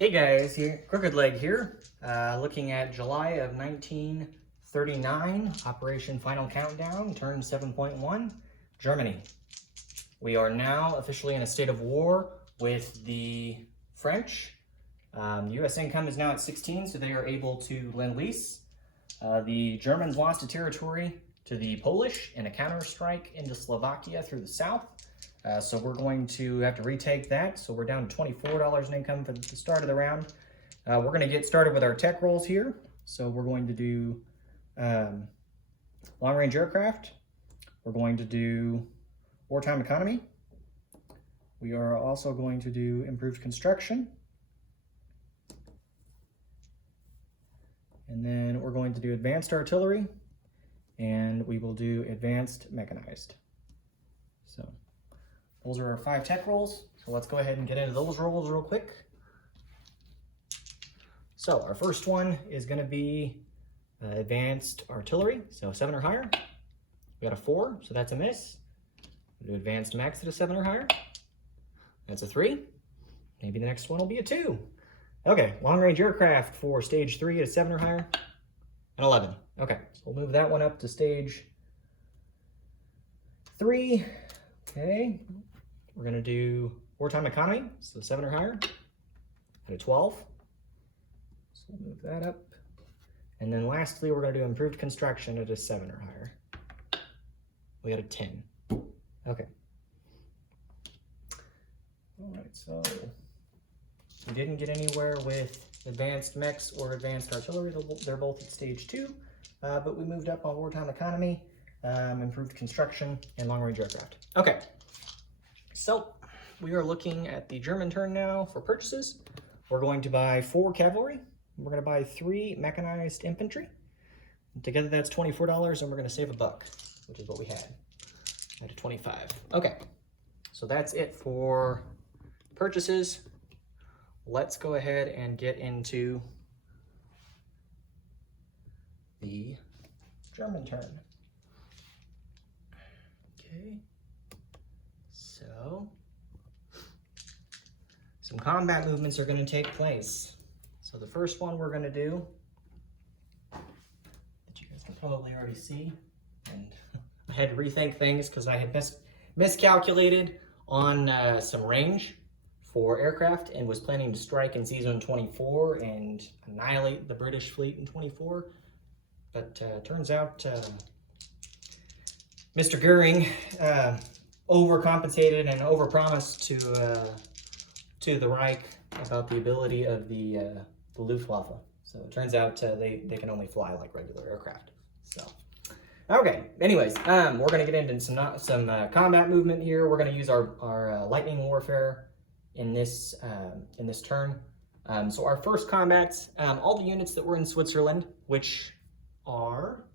Hey guys, here, Crooked Leg here, looking at July of 1939, Operation Final Countdown, turn 7.1, Germany. We are now officially in a state of war with the French. U.S. income is now at 16, so they are able to lend-lease. The Germans lost a territory to the Polish in a counter-strike into Slovakia through the south. So we're going to have to retake that. So we're down to $24 in income for the start of the round. We're going to get started with our tech rolls here. So we're going to do long-range aircraft. We're going to do wartime economy. We are also going to do improved construction. And then we're going to do advanced artillery. And we will do advanced mechanized. So those are our 5 tech rolls. So let's go ahead and get into those rolls real quick. So our first one is going to be advanced artillery, so 7 or higher. We got a 4, so that's a miss. We'll do advanced mechs at a 7 or higher. That's a 3. Maybe the next one will be a 2. Okay, long-range aircraft for stage 3 at a 7 or higher. An 11. Okay, so we'll move that one up to stage 3. Okay, we're going to do wartime economy, so 7 or higher, at a 12. So we'll move that up. And then lastly, we're going to do improved construction at a 7 or higher. We got a 10. Okay. All right, so we didn't get anywhere with advanced mechs or advanced artillery. They're both at stage 2, but we moved up on wartime economy, improved construction, and long-range aircraft. Okay, so we are looking at the German turn now for purchases. We're going to buy 4 cavalry. We're going to buy 3 mechanized infantry. Together that's $24, and we're going to save $1, which is what we had at a 25. Okay, so that's it for purchases. Let's go ahead and get into the German turn. Okay, so some combat movements are going to take place. So the first one we're going to do, that you guys can probably already see, and I had to rethink things because I had miscalculated on some range for aircraft and was planning to strike in season 24 and annihilate the British fleet in 24. But turns out Mr. Goering overcompensated and overpromised to the Reich about the ability of the Luftwaffe. So it turns out they can only fly like regular aircraft. So okay, anyways, we're going to get into some combat movement here. We're going to use our lightning warfare in this turn. So our first combats, all the units that were in Switzerland, which are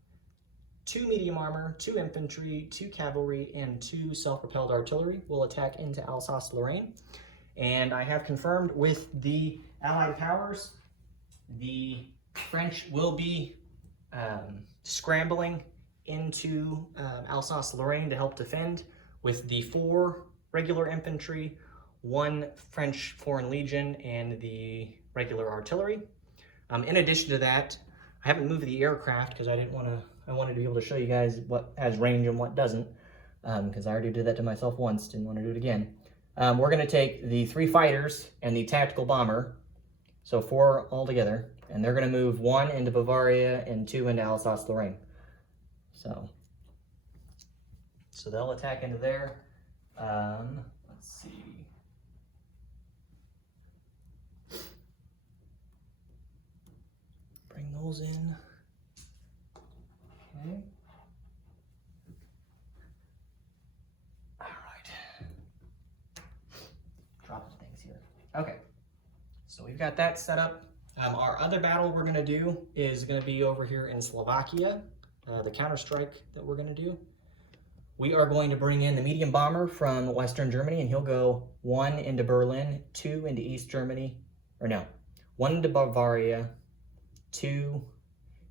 2 medium armor, 2 infantry, 2 cavalry, and 2 self-propelled artillery, will attack into Alsace-Lorraine. And I have confirmed with the Allied powers, the French will be scrambling into Alsace-Lorraine to help defend with the 4 regular infantry, 1 French Foreign Legion, and the regular artillery. In addition to that, I haven't moved the aircraft because I wanted to be able to show you guys what has range and what doesn't, because I already did that to myself once, didn't want to do it again. We're going to take the 3 fighters and the tactical bomber, so 4 altogether, and they're going to move 1 into Bavaria and 2 into Alsace-Lorraine. So they'll attack into there. Let's see. Bring those in. Okay. All right. Dropping things here. Okay. So we've got that set up. Our other battle we're going to do is going to be over here in Slovakia, the counter-strike that we're going to do. We are going to bring in the medium bomber from Western Germany, and he'll go 1 into Berlin, 2 into East Germany, or no, 1 into Bavaria, 2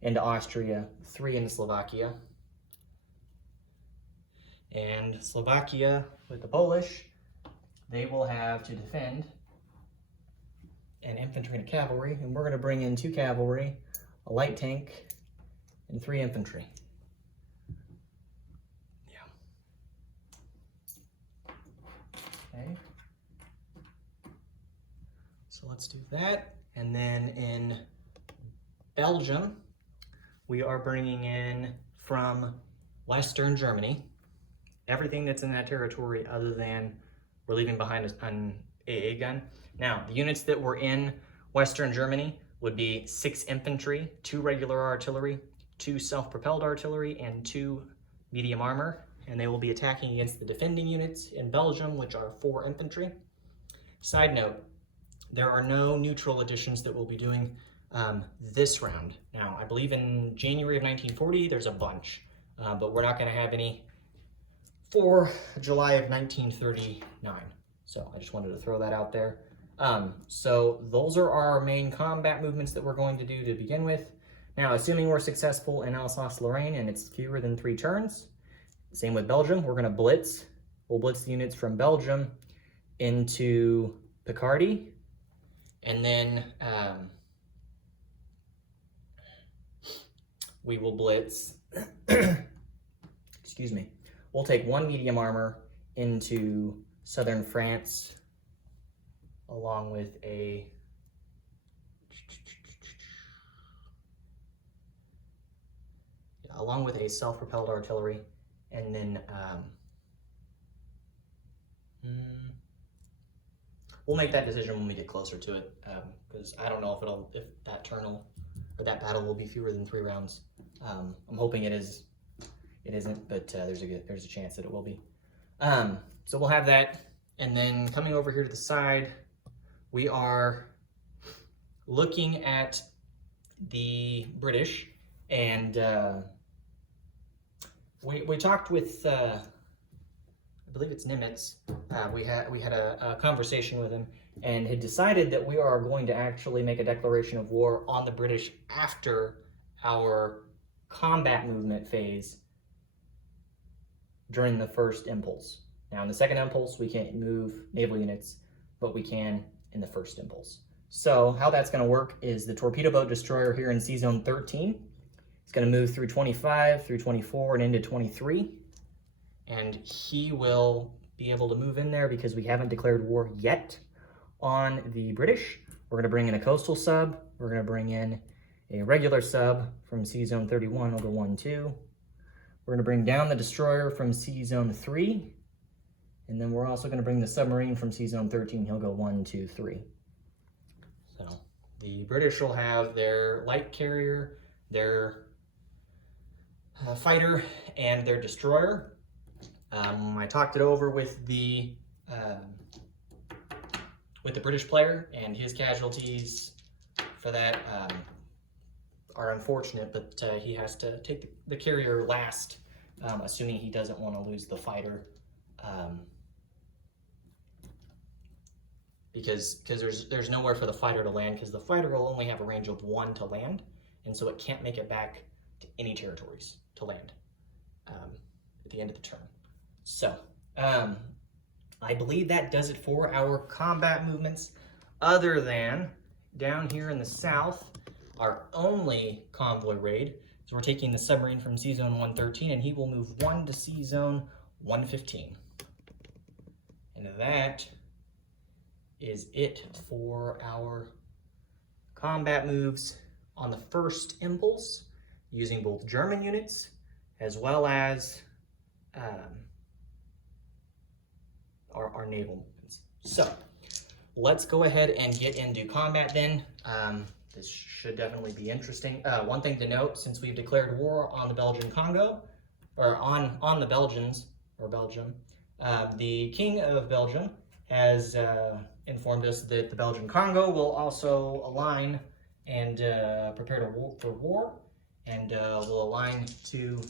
into Austria, 3 into Slovakia. And Slovakia, with the Polish, they will have to defend and infantry and a cavalry, and we're going to bring in 2 cavalry, a light tank, and 3 infantry. Yeah. Okay. So let's do that. And then in Belgium, we are bringing in from Western Germany everything that's in that territory other than we're leaving behind an AA gun. Now, the units that were in Western Germany would be 6 infantry, 2 regular artillery, 2 self-propelled artillery, and 2 medium armor. And they will be attacking against the defending units in Belgium, which are 4 infantry. Side note, there are no neutral additions that we'll be doing this round. Now, I believe in January of 1940, there's a bunch, but we're not going to have any for July of 1939. So I just wanted to throw that out there. So those are our main combat movements that we're going to do to begin with. Now, assuming we're successful in Alsace-Lorraine and it's fewer than 3 turns, same with Belgium, we're going to blitz. We'll blitz the units from Belgium into Picardy, and then we will blitz, excuse me, we'll take 1 medium armor into southern France, along with a self-propelled artillery, and then we'll make that decision when we get closer to it, because I don't know if that battle will be fewer than 3 rounds. I'm hoping it is. It isn't, but there's a chance that it will be. So we'll have that, and then coming over here to the side, we are looking at the British, and we talked with I believe it's Nimitz. We had a conversation with him and had decided that we are going to actually make a declaration of war on the British after our combat movement phase during the first impulse. Now, in the second impulse, we can't move naval units, but we can in the first impulse. So how that's going to work is the torpedo boat destroyer here in Sea Zone 13 is going to move through 25, through 24, and into 23. And he will be able to move in there because we haven't declared war yet on the British. We're going to bring in a coastal sub. We're going to bring in a regular sub from Sea Zone 31 over 1-2. We're going to bring down the destroyer from Sea Zone 3. And then we're also going to bring the submarine from Sea Zone 13. He'll go 1, 2, 3. So the British will have their light carrier, their fighter, and their destroyer. I talked it over with the British player, and his casualties for that are unfortunate, but he has to take the carrier last, assuming he doesn't want to lose the fighter, because there's nowhere for the fighter to land, because the fighter will only have a range of 1 to land, and so it can't make it back to any territories to land at the end of the turn. So, I believe that does it for our combat movements, other than down here in the south, our only convoy raid. So we're taking the submarine from Sea Zone 113, and he will move 1 to Sea Zone 115. And that is it for our combat moves on the first impulse, using both German units as well as our naval movements. So let's go ahead and get into combat then. This should definitely be interesting. One thing to note, since we've declared war on the Belgian Congo, or on the Belgians, or Belgium, the King of Belgium has informed us that the Belgian Congo will also align and prepare for war, and will align to,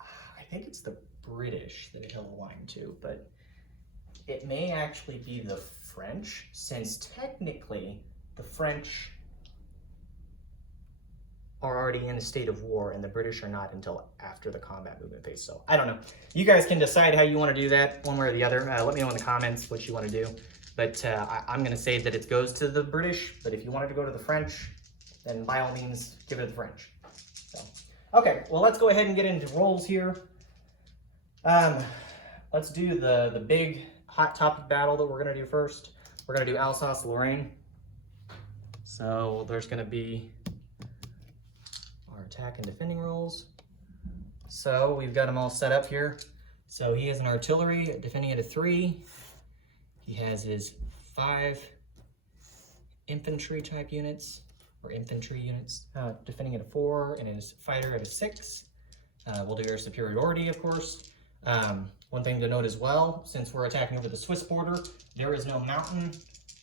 I think it's the British that he'll align to, but it may actually be the French, since technically the French are already in a state of war and the British are not until after the combat movement phase. So I don't know. You guys can decide how you want to do that, one way or the other. Let me know in the comments what you want to do. but I'm gonna say that it goes to the British, but if you wanted to go to the French, then by all means, give it to the French. So, okay, well, let's go ahead and get into roles here. Let's do the big hot topic battle that we're gonna do first. We're gonna do Alsace-Lorraine. So there's gonna be our attack and defending roles. So we've got them all set up here. So he has an artillery defending at a 3. He has his 5 infantry type units, or infantry units, defending at a 4, and his fighter at a 6. We'll do our superiority, of course. One thing to note as well, since we're attacking over the Swiss border, there is no mountain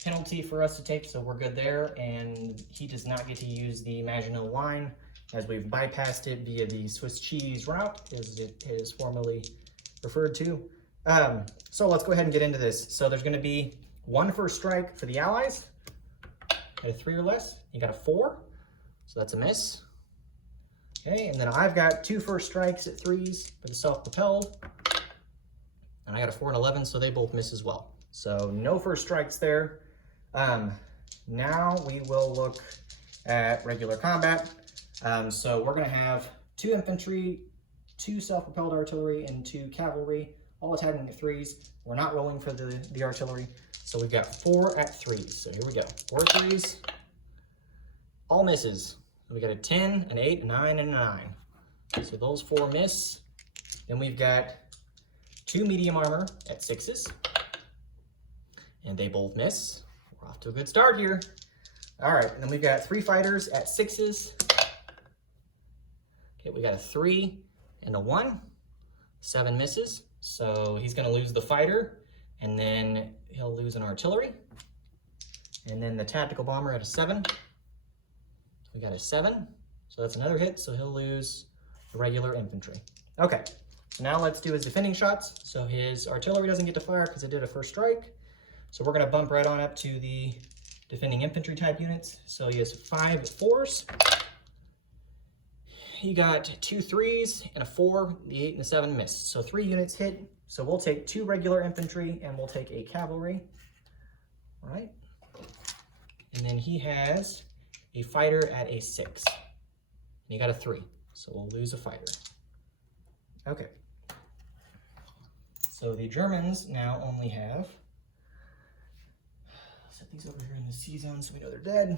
penalty for us to take, so we're good there, and he does not get to use the Maginot Line, as we've bypassed it via the Swiss cheese route, as it is formerly referred to. So let's go ahead and get into this. So there's going to be 1 first strike for the Allies at a 3 or less. You got a 4, so that's a miss. Okay, and then I've got 2 first strikes at 3s for the self-propelled, and I got a 4 and 11, so they both miss as well. So no first strikes there. Now we will look at regular combat. So we're going to have 2 infantry, 2 self-propelled artillery, and 2 cavalry, all attacking at 3s. We're not rolling for the artillery. So we've got 4 at 3s. So here we go. 4 3s, all misses. We got a 10, an 8, a 9, and a 9. So those 4 miss. Then we've got 2 medium armor at 6s. And they both miss. We're off to a good start here. All right, and then we've got 3 fighters at 6s. Okay, we got a 3 and a 1. 7 misses. So he's gonna lose the fighter, and then he'll lose an artillery. And then the tactical bomber at a 7. We got a 7, so that's another hit, so he'll lose the regular infantry. Okay, so now let's do his defending shots. So his artillery doesn't get to fire because it did a first strike. So we're gonna bump right on up to the defending infantry type units. So he has 5 4s. He got 2 3s and a 4, the 8 and the 7 missed. So 3 units hit. So we'll take 2 regular infantry and we'll take a cavalry. All right. And then he has a fighter at a 6. And he got a 3. So we'll lose a fighter. Okay. So the Germans now only have, set these over here in the C zone so we know they're dead.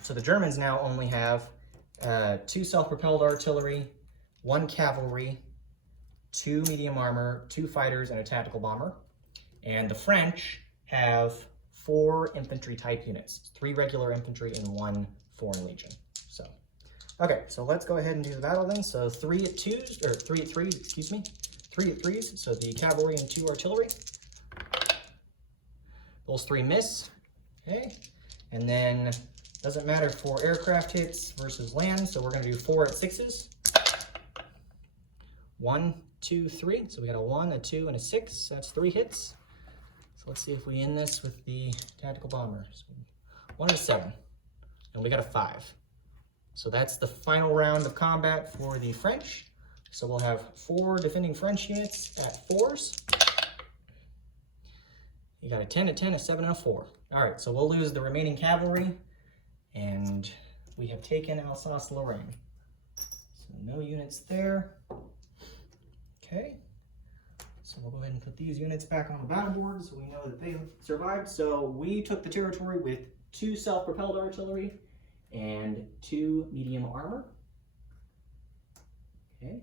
So the Germans now only have 2 self-propelled artillery, 1 cavalry, 2 medium armor, 2 fighters, and a tactical bomber. And the French have 4 infantry type units, 3 regular infantry and 1 foreign legion. So, okay, so let's go ahead and do the battle then. So 3 at 2s, or 3 at 3s, excuse me, 3 at 3s. So the cavalry and 2 artillery. Those 3 miss. Okay, and then doesn't matter for aircraft hits versus land, so we're going to do 4 at 6s. 1, 2, 3. So we got a 1, a 2, and a 6. That's 3 hits. So let's see if we end this with the tactical bomber. So 1 and a 7, and we got a 5. So that's the final round of combat for the French. So we'll have 4 defending French units at 4s. You got a 10, a 10, a 7, and a 4. All right, so we'll lose the remaining cavalry. And we have taken Alsace-Lorraine. So no units there. Okay. So we'll go ahead and put these units back on the battle board so we know that they survived. So we took the territory with 2 self-propelled artillery and 2 medium armor. Okay.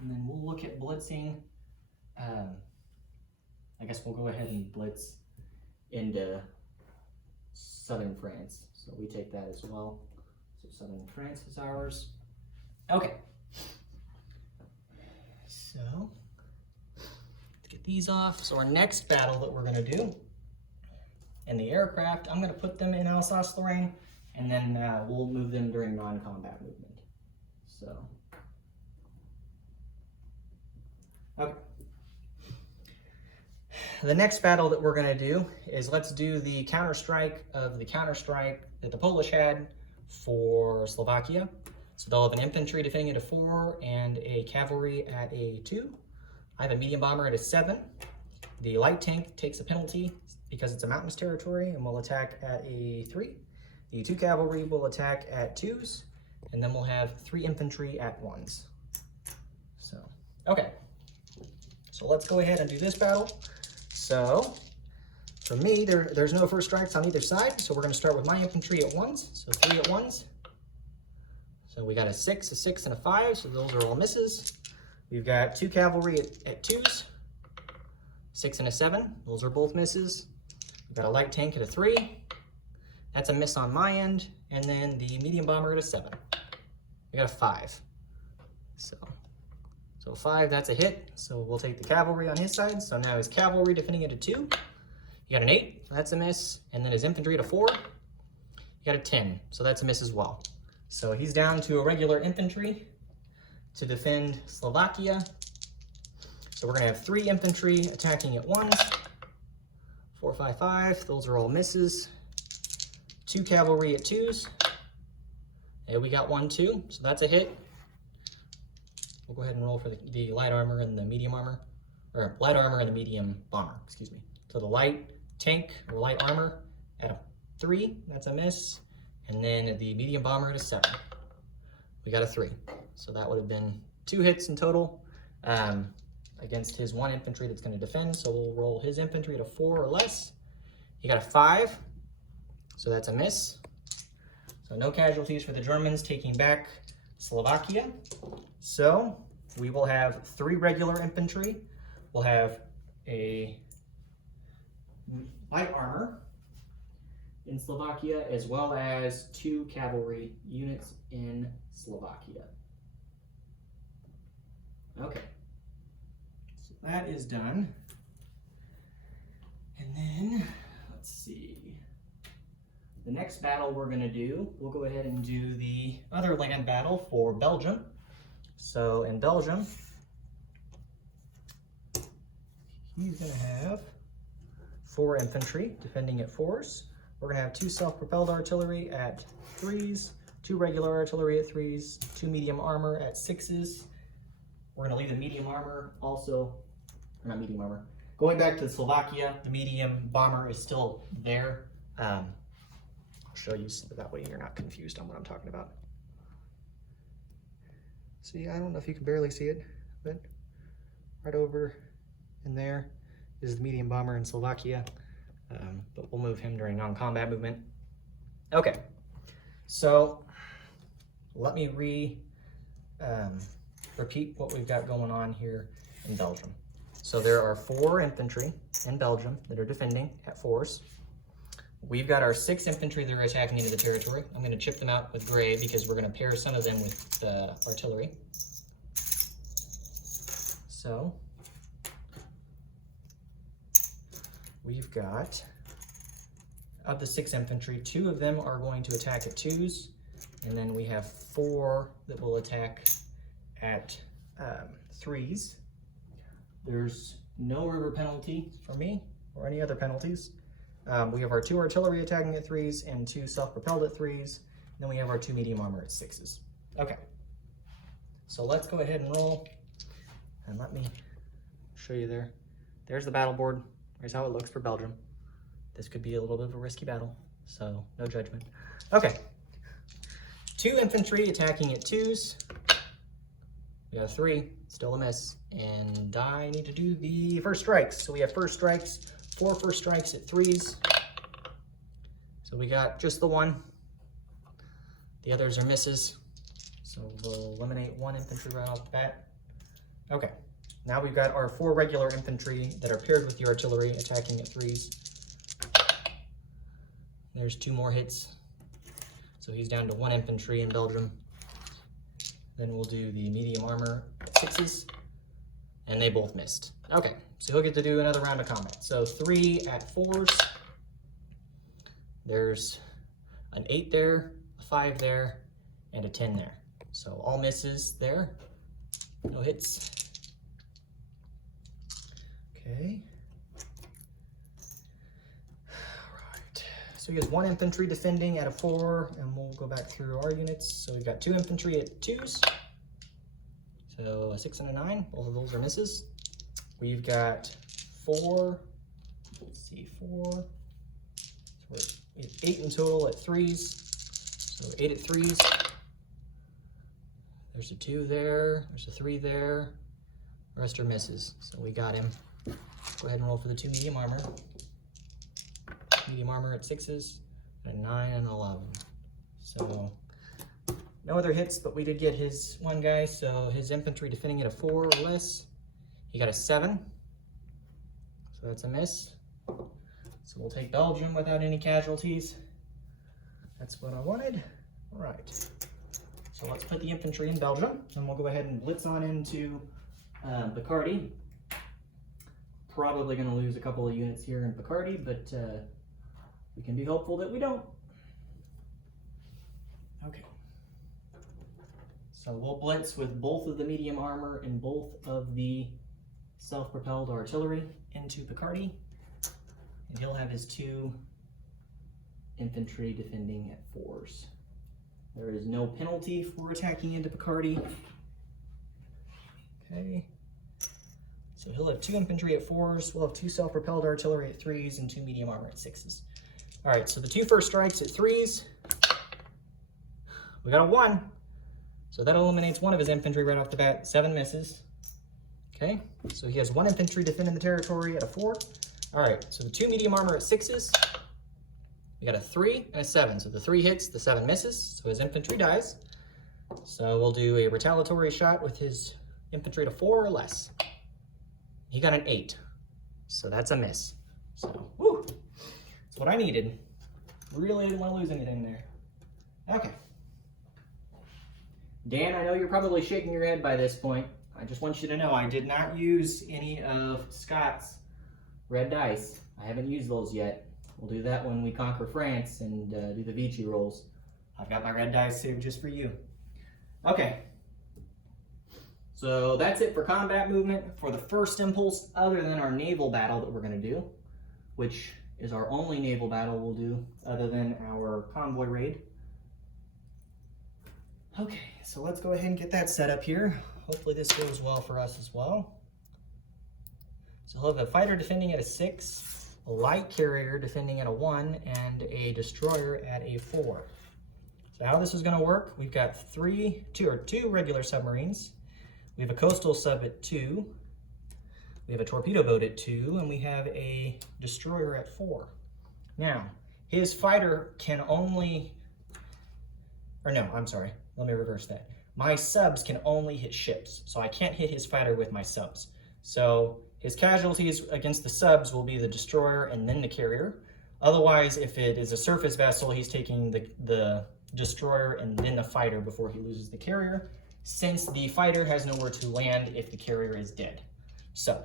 And then we'll look at blitzing. I guess we'll go ahead and blitz into southern France. So we take that as well. So southern France is ours. Okay. So let's get these off. So our next battle that we're going to do, and the aircraft, I'm going to put them in Alsace-Lorraine, and then we'll move them during non-combat movement. So, okay. The next battle that we're going to do is, let's do the counter-strike of the counter-strike that the Polish had for Slovakia. So they'll have an infantry defending at a 4 and a cavalry at a 2. I have a medium bomber at a 7. The light tank takes a penalty because it's a mountainous territory and will attack at a 3. The 2 cavalry will attack at 2s, and then we'll have 3 infantry at 1s. So, okay. So let's go ahead and do this battle. So, for me, there's no first strikes on either side, so we're going to start with my infantry at 1s, so 3 at 1s. So we got a 6, a 6, and a 5, so those are all misses. We've got 2 cavalry at 2s, 6 and a 7, those are both misses. We've got a light tank at a 3, that's a miss on my end, and then the medium bomber at a 7. We got a 5. So 5, that's a hit, so we'll take the cavalry on his side. So now his cavalry defending at a 2. You got an 8, so that's a miss, and then his infantry at a 4. You got a 10, so that's a miss as well. So he's down to a regular infantry to defend Slovakia. So we're going to have 3 infantry attacking at 1s. 4, 5, 5. Those are all misses. 2 cavalry at 2s. And we got 1, 2. So that's a hit. We'll go ahead and roll for the light armor and the medium armor. Or light armor and the medium bomber, excuse me. So the light tank or light armor at a 3. That's a miss. And then the medium bomber at a 7. We got a 3. So that would have been 2 hits in total against his 1 infantry that's going to defend. So we'll roll his infantry at a 4 or less. He got a 5. So that's a miss. So no casualties for the Germans taking back Slovakia. So we will have 3 regular infantry. We'll have a light armor in Slovakia, as well as 2 cavalry units in Slovakia. Okay, so that is done. And then, let's see. The next battle we're gonna do, we'll go ahead and do the other land battle for Belgium. So in Belgium, he's gonna have 4 infantry defending at 4s. We're going to have 2 self-propelled artillery at 3s, 2 regular artillery at 3s, 2 medium armor at 6s. We're going to leave the medium armor also, or not medium armor. Going back to Slovakia, the medium bomber is still there. I'll show you so that way you're not confused on what I'm talking about. See, I don't know if you can barely see it, but right over in there is the medium bomber in Slovakia. But we'll move him during non-combat movement. Okay, so let me repeat what we've got going on here in Belgium. So there are 4 infantry in Belgium that are defending at 4s. We've got our 6 infantry that are attacking into the territory. I'm going to chip them out with gray because we're going to pair some of them with the artillery. So we've got, of the 6 infantry, 2 of them are going to attack at 2s, and then we have 4 that will attack at 3s. There's no river penalty for me or any other penalties. We have our 2 artillery attacking at 3s and 2 self-propelled at 3s. Then we have our 2 medium armor at 6s. Okay, so let's go ahead and roll, and let me show you there. There's the battle board. Here's how it looks for Belgium. This could be a little bit of a risky battle, so no judgment. Okay, 2 infantry attacking at 2s. We got a 3, still a miss, and I need to do the first strikes. So we have first strikes, 4 first strikes at 3s. So we got just the 1. The others are misses. So we'll eliminate 1 infantry right off the bat. Okay. Now we've got our 4 regular infantry that are paired with the artillery attacking at 3s. There's 2 more hits. So he's down to 1 infantry in Belgium. Then we'll do the medium armor at 6s, and they both missed. Okay, so he'll get to do another round of combat. So 3 at 4s. There's an 8 there, a 5 there, and a 10 there. So all misses there, no hits. Okay. All right. So he has 1 infantry defending at a 4, and we'll go back through our units. So we've got 2 infantry at 2s. So a 6 and a 9, both of those are misses. We've got 4. Let's see, 4. So we're at 8 in total at 3s. So 8 at 3s. There's a 2 there. There's a 3 there. The rest are misses. So we got him. Go ahead and roll for the 2 medium armor. Medium armor at 6s. And a 9 and an 11. So no other hits, but we did get his one guy. So his infantry defending at a 4 or less. He got a 7. So that's a miss. So we'll take Belgium without any casualties. That's what I wanted. All right. So let's put the infantry in Belgium, and we'll go ahead and blitz on into Picardy. Probably going to lose a couple of units here in Picardy, but we can be hopeful that we don't. Okay. So we'll blitz with both of the medium armor and both of the self-propelled artillery into Picardy. And he'll have his 2 infantry defending at 4s. There is no penalty for attacking into Picardy. Okay. So he'll have 2 infantry at 4s. We'll have 2 self-propelled artillery at 3s and 2 medium armor at 6s. All right, so the 2 first strikes at 3s. We got a 1. So that eliminates 1 of his infantry right off the bat. 7 misses. Okay, so he has 1 infantry defending the territory at a 4. All right, so the 2 medium armor at 6s. We got a 3 and a 7. So the 3 hits, the 7 misses, so his infantry dies. So we'll do a retaliatory shot with his infantry to 4 or less. He got an 8. So that's a miss. So, woo! That's what I needed. Really didn't want to lose anything there. Okay. Dan, I know you're probably shaking your head by this point. I just want you to know I did not use any of Scott's red dice. I haven't used those yet. We'll do that when we conquer France and do the Vichy rolls. I've got my red dice saved just for you. Okay. So that's it for combat movement for the first impulse, other than our naval battle that we're going to do, which is our only naval battle we'll do other than our convoy raid. Okay, so let's go ahead and get that set up here. Hopefully this goes well for us as well. So he'll have a fighter defending at a 6, a light carrier defending at a 1, and a destroyer at a 4. So how this is going to work, we've got two regular submarines. We have a coastal sub at 2. We have a torpedo boat at 2, and we have a destroyer at 4. Now, his fighter can only, or no, I'm sorry, let me reverse that. My subs can only hit ships, so I can't hit his fighter with my subs. So his casualties against the subs will be the destroyer and then the carrier. Otherwise, if it is a surface vessel, he's taking the destroyer and then the fighter before he loses the carrier, since the fighter has nowhere to land if the carrier is dead. So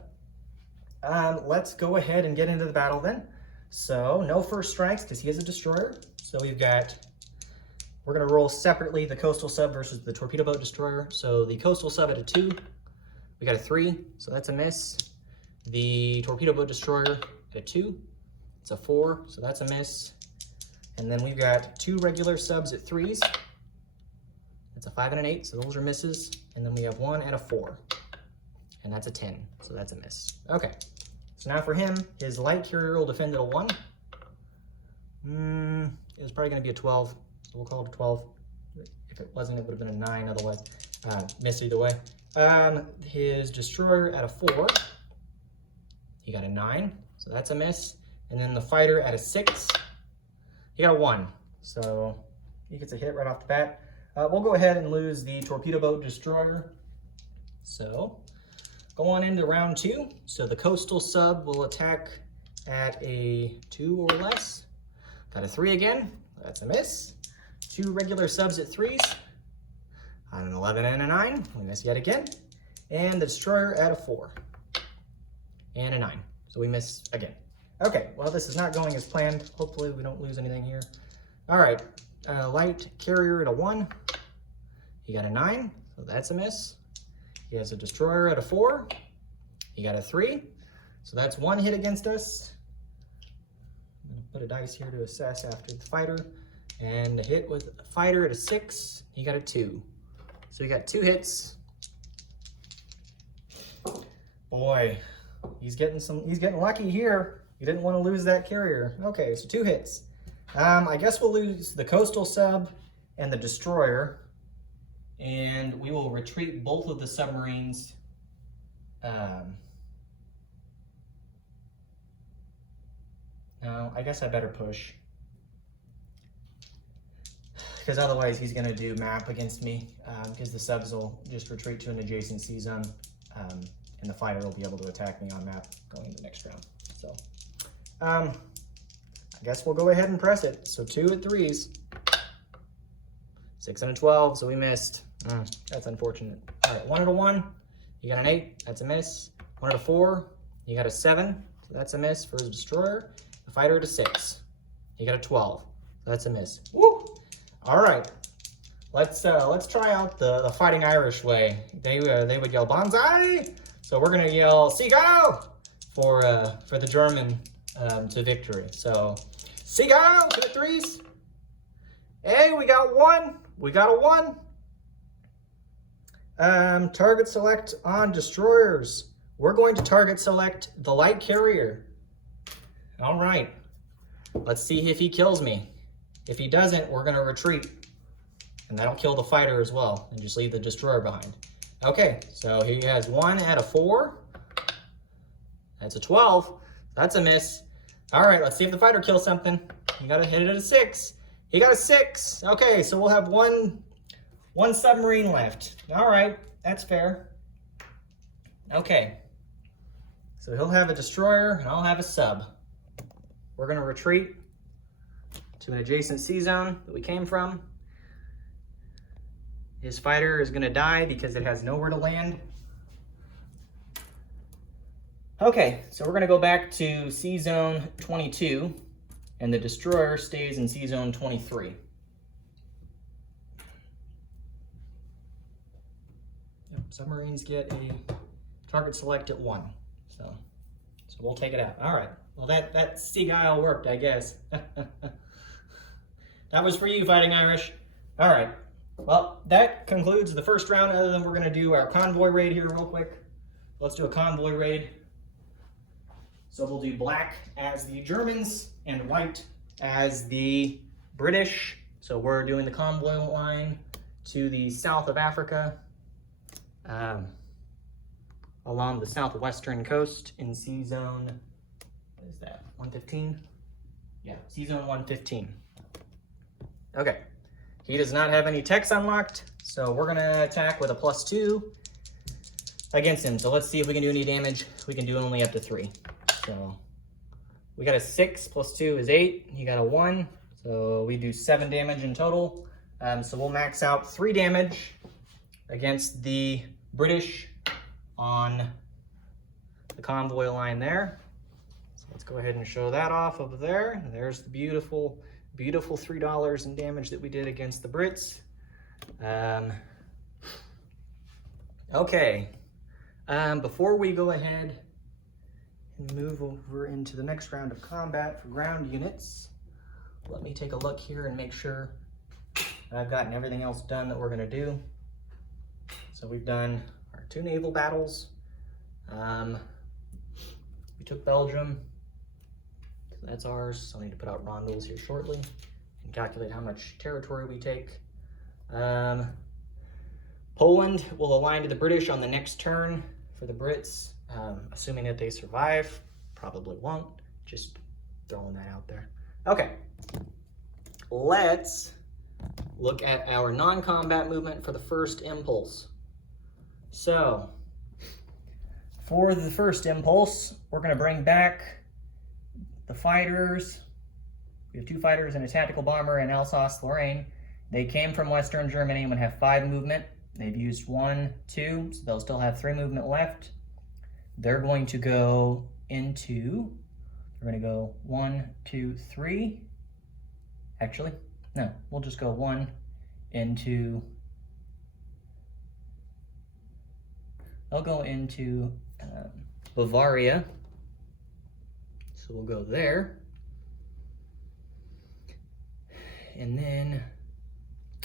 let's go ahead and get into the battle then. So no first strikes because he has a destroyer. So we're going to roll separately the coastal sub versus the torpedo boat destroyer. So the coastal sub at a 2, we got a 3, so that's a miss. The torpedo boat destroyer at a 2, it's a 4, so that's a miss. And then we've got 2 regular subs at 3s. That's a 5 and an 8, so those are misses. And then we have 1 at a 4, and that's a 10, so that's a miss. Okay, so now for him, his light carrier will defend at a 1. It was probably going to be a 12. So we'll call it a 12. If it wasn't, it would have been a 9 otherwise. Missed either way. His destroyer at a 4. He got a 9, so that's a miss. And then the fighter at a 6. He got a 1, so he gets a hit right off the bat. We'll go ahead and lose the torpedo boat destroyer. So go on into round 2. So the coastal sub will attack at a 2 or less. Got a 3 again. That's a miss. 2 regular subs at 3s. On an 11 and a 9. We miss yet again. And the destroyer at a 4. And a 9. So we miss again. Okay, well, this is not going as planned. Hopefully we don't lose anything here. All right, light carrier at a 1. He got a 9, so that's a miss. He has a destroyer at a 4. He got a 3, so that's 1 hit against us. I'm gonna put a dice here to assess after the fighter. And a hit with a fighter at a 6. He got a 2. So he got 2 hits. Boy, He's getting lucky here. He didn't want to lose that carrier. Okay, so 2 hits. I guess we'll lose the coastal sub and the destroyer, and we will retreat both of the submarines. No, I guess I better push, because otherwise he's going to do map against me, because the subs will just retreat to an adjacent sea zone, and the fighter will be able to attack me on map going into the next round. So, I guess we'll go ahead and press it. So 2 at 3s. 6 and a 12, so we missed. That's unfortunate. All right, 1 at a 1. You got an 8, that's a miss. 1 at a 4, you got a 7, so that's a miss for his destroyer. The fighter at a 6, he got a 12, so that's a miss. Woo! All right, let's try out the Fighting Irish way. They would yell Banzai, so we're gonna yell Seagull for the German to victory. So Seagull, 2 at 3s. Hey, we got 1. We got a 1. Target select on destroyers. We're going to target select the light carrier. All right. Let's see if he kills me. If he doesn't, we're going to retreat. And that'll kill the fighter as well and just leave the destroyer behind. Okay, so he has 1 at a 4. That's a 12. That's a miss. All right, let's see if the fighter kills something. You got to hit it at a 6. He got a 6. Okay, so we'll have one submarine left. All right, that's fair. Okay, so he'll have a destroyer and I'll have a sub. We're gonna retreat to an adjacent sea zone that we came from. His fighter is gonna die because it has nowhere to land. Okay, so we're gonna go back to sea zone 22. And the destroyer stays in sea zone 23. Yep, submarines get a target select at 1. So we'll take it out. All right. Well, that Seagull worked, I guess. That was for you, Fighting Irish. All right. Well, that concludes the first round, other than we're going to do our convoy raid here real quick. Let's do a convoy raid. So we'll do black as the Germans and white as the British. So we're doing the convoy line to the south of Africa, along the southwestern coast in sea zone, what is that, 115? Yeah, sea zone 115. Okay, he does not have any techs unlocked, so we're gonna attack with a +2 against him. So let's see if we can do any damage. We can do only up to 3. So we got a 6 + 2 is 8. He got a 1, so we do 7 damage in total. So we'll max out 3 damage against the British on the convoy line there. So let's go ahead and show that off over there. There's the beautiful, beautiful $3 in damage that we did against the Brits. Okay, before we go ahead and move over into the next round of combat for ground units, let me take a look here and make sure I've gotten everything else done that we're gonna do. So we've done our 2 naval battles. We took Belgium, so that's ours. So I need to put out rondels here shortly and calculate how much territory we take. Poland will align to the British on the next turn for the Brits. Assuming that they survive, probably won't. Just throwing that out there. Okay, let's look at our non-combat movement for the first impulse. So, for the first impulse, we're going to bring back the fighters. We have 2 fighters and a tactical bomber in Alsace-Lorraine. They came from Western Germany and would have 5 movement. They've used 1, 2, so they'll still have 3 movement left. They're going to go into, we're going to go 1, 2, 3. Actually, no, we'll just go 1 into, I'll go into Bavaria. So we'll go there. And then,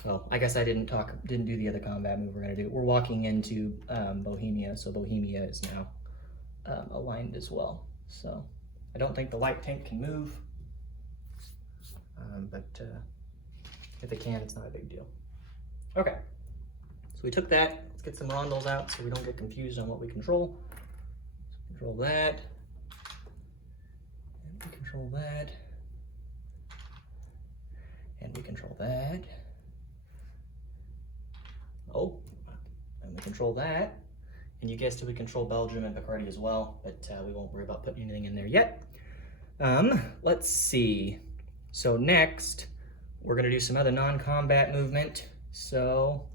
well, I guess I didn't do the other combat move we're gonna do. We're walking into Bohemia, so Bohemia is now aligned as well. So I don't think the light tank can move, but if it can, it's not a big deal. Okay, so we took that. Let's get some rondels out so we don't get confused on what we control. So control that, and we control that, and we control that. Oh, and we control that. And you guessed it, we control Belgium and Picardy as well, but we won't worry about putting anything in there yet. Let's see. So next, we're gonna do some other non-combat movement. So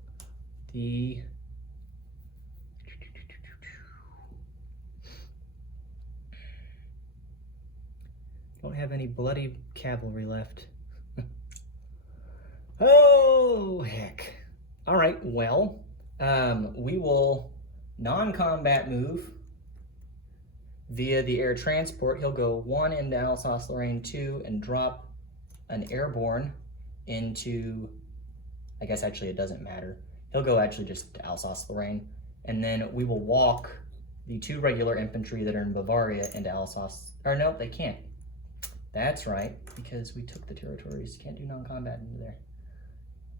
don't have any bloody cavalry left. Oh, heck. All right, well, we will non-combat move via the air transport. He'll go 1 into Alsace-Lorraine, 2, and drop an airborne into, I guess actually it doesn't matter. He'll go actually just to Alsace-Lorraine, and then we will walk the 2 regular infantry that are in Bavaria into Alsace, or no, they can't. That's right, because we took the territories. Can't do non-combat into there.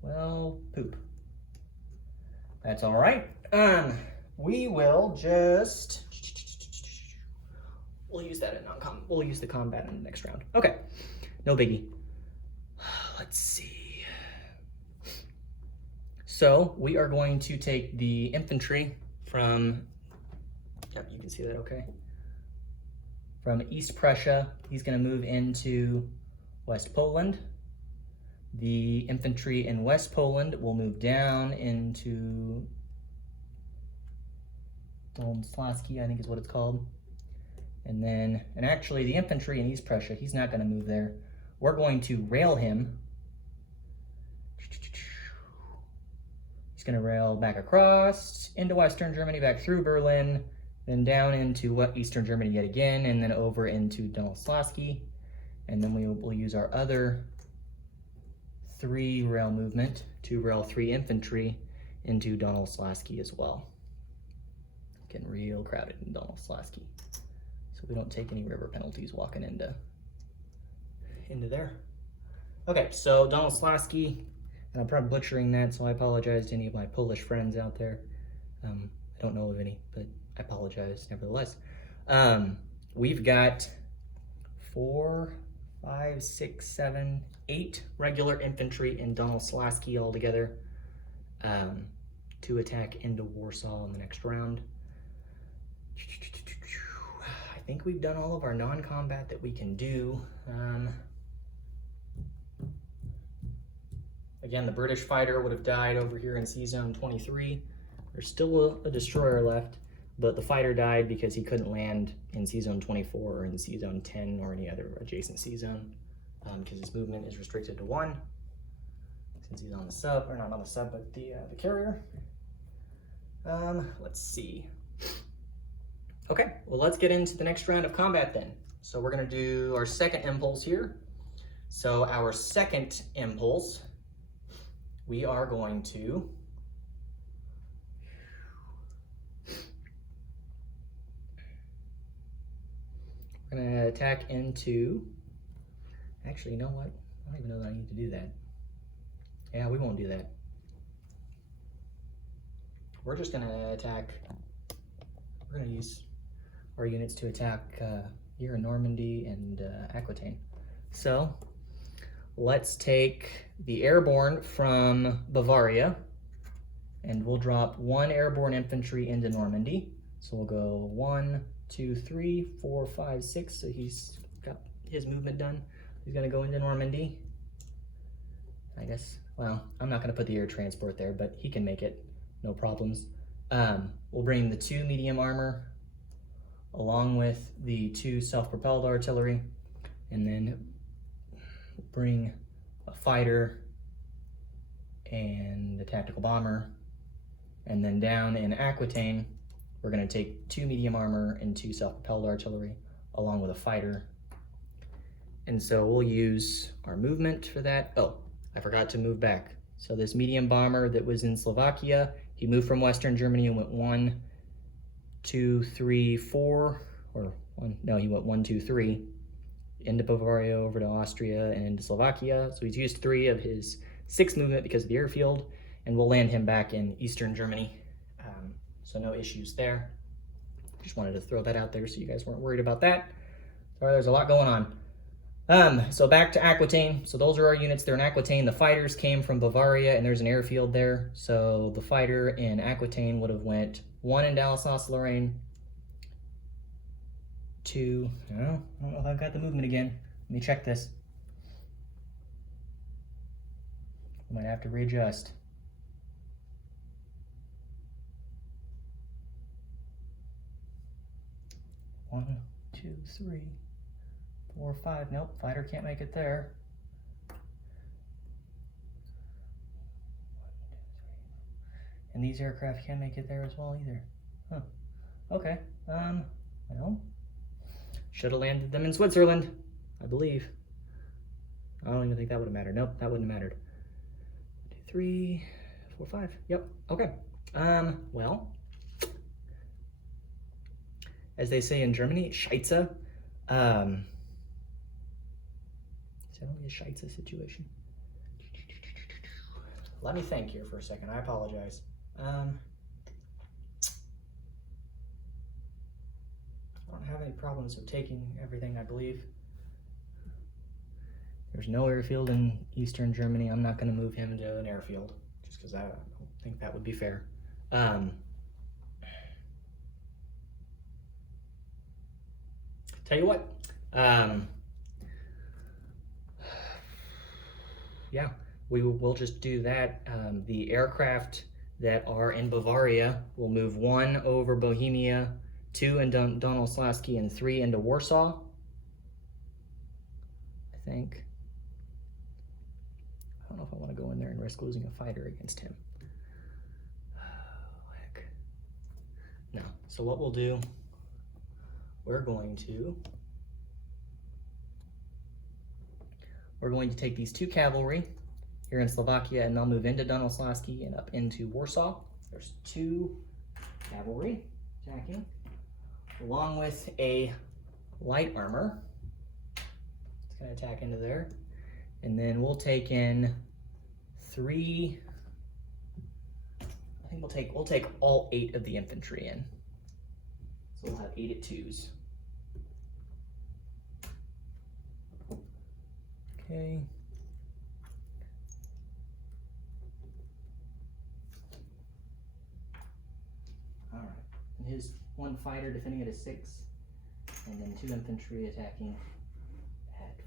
Well, poop. That's all right. We will just, we'll use that in non-combat. We'll use the combat in the next round. Okay, no biggie. Let's see. So we are going to take the infantry from, yep, you can see that okay. From East Prussia, he's gonna move into West Poland. The infantry in West Poland will move down into Dolny, I think is what it's called. And then, and actually the infantry in East Prussia, he's not gonna move there. We're going to rail him. He's gonna rail back across into Western Germany, back through Berlin, then down into Eastern Germany yet again, and then over into Dolny. And then we will use our other 3 rail movement to rail 3 infantry into Dolny as well. Getting real crowded in Dolny, so we don't take any river penalties walking into there. Okay, so Dolny, and I'm probably butchering that, so I apologize to any of my Polish friends out there. I don't know of any, but I apologize nevertheless. We've got 4, 5, 6, 7, 8 regular infantry in Dolny altogether to attack into Warsaw in the next round. I think we've done all of our non-combat that we can do. Again, the British fighter would have died over here in C-Zone 23. There's still a destroyer left, but the fighter died because he couldn't land in C-Zone 24 or in C-Zone 10 or any other adjacent C-Zone because his movement is restricted to 1 since he's on the sub, or not on the sub, but the carrier. Let's see. Okay, well, let's get into the next round of combat then. So we're gonna do our second impulse here. So our second impulse, we are going to we're gonna attack into, actually, you know what? I don't even know that I need to do that. Yeah, we won't do that. We're just gonna attack, we're gonna use our units to attack here in Normandy and Aquitaine. So let's take the airborne from Bavaria and we'll drop 1 airborne infantry into Normandy. So we'll go 1, 2, 3, 4, 5, 6. So he's got his movement done. He's gonna go into Normandy. I guess, well, I'm not gonna put the air transport there, but he can make it, no problems. We'll bring the 2 medium armor along with the 2 self-propelled artillery, and then bring a fighter and a tactical bomber. And then down in Aquitaine, we're gonna take 2 medium armor and 2 self-propelled artillery along with a fighter. And so we'll use our movement for that. Oh, I forgot to move back. So this medium bomber that was in Slovakia, he moved from Western Germany and went 1 2, 3, 4, or one. No, he went 1, 2, 3 into Bavaria, over to Austria, and into Slovakia. So he's used 3 of his 6 movement because of the airfield, and we'll land him back in Eastern Germany. So no issues there. Just wanted to throw that out there so you guys weren't worried about that. Sorry, there's a lot going on. So back to Aquitaine. So those are our units. They're in Aquitaine. The fighters came from Bavaria, and there's an airfield there. So the fighter in Aquitaine would have went 1 in Alsace-Lorraine, 2. I don't know if I've got the movement again. Let me check this. I might have to readjust. 1, 2, 3, 4, 5. Nope, fighter can't make it there. 1, 2, 3. And these aircraft can't make it there as well either. Huh. Okay. Well, should have landed them in Switzerland, I believe. I don't even think that would have mattered. Nope, that wouldn't have mattered. 1, 2, 3, 4, 5. Yep. Okay. Well, as they say in Germany, Scheiße. Is that only a Scheiße situation? Let me think here for a second. I apologize. I don't have any problems with taking everything, I believe. There's no airfield in Eastern Germany. I'm not going to move him to an airfield just because I don't think that would be fair. Tell you what, yeah, we'll just do that. The aircraft that are in Bavaria will move 1 over Bohemia, 2 into Donald-Slasky, and 3 into Warsaw, I think. I don't know if I want to go in there and risk losing a fighter against him. Oh, heck. No, so what we'll do, we're going to take these 2 cavalry here in Slovakia, and they'll move into Donald-Slasky and up into Warsaw. There's 2 cavalry attacking, along with a light armor. It's going to attack into there. And then we'll take in 3. I think we'll take all 8 of the infantry in. So we'll have 8 at 2s. Okay. All right. And his 1 fighter defending at a 6, and then 2 infantry attacking at,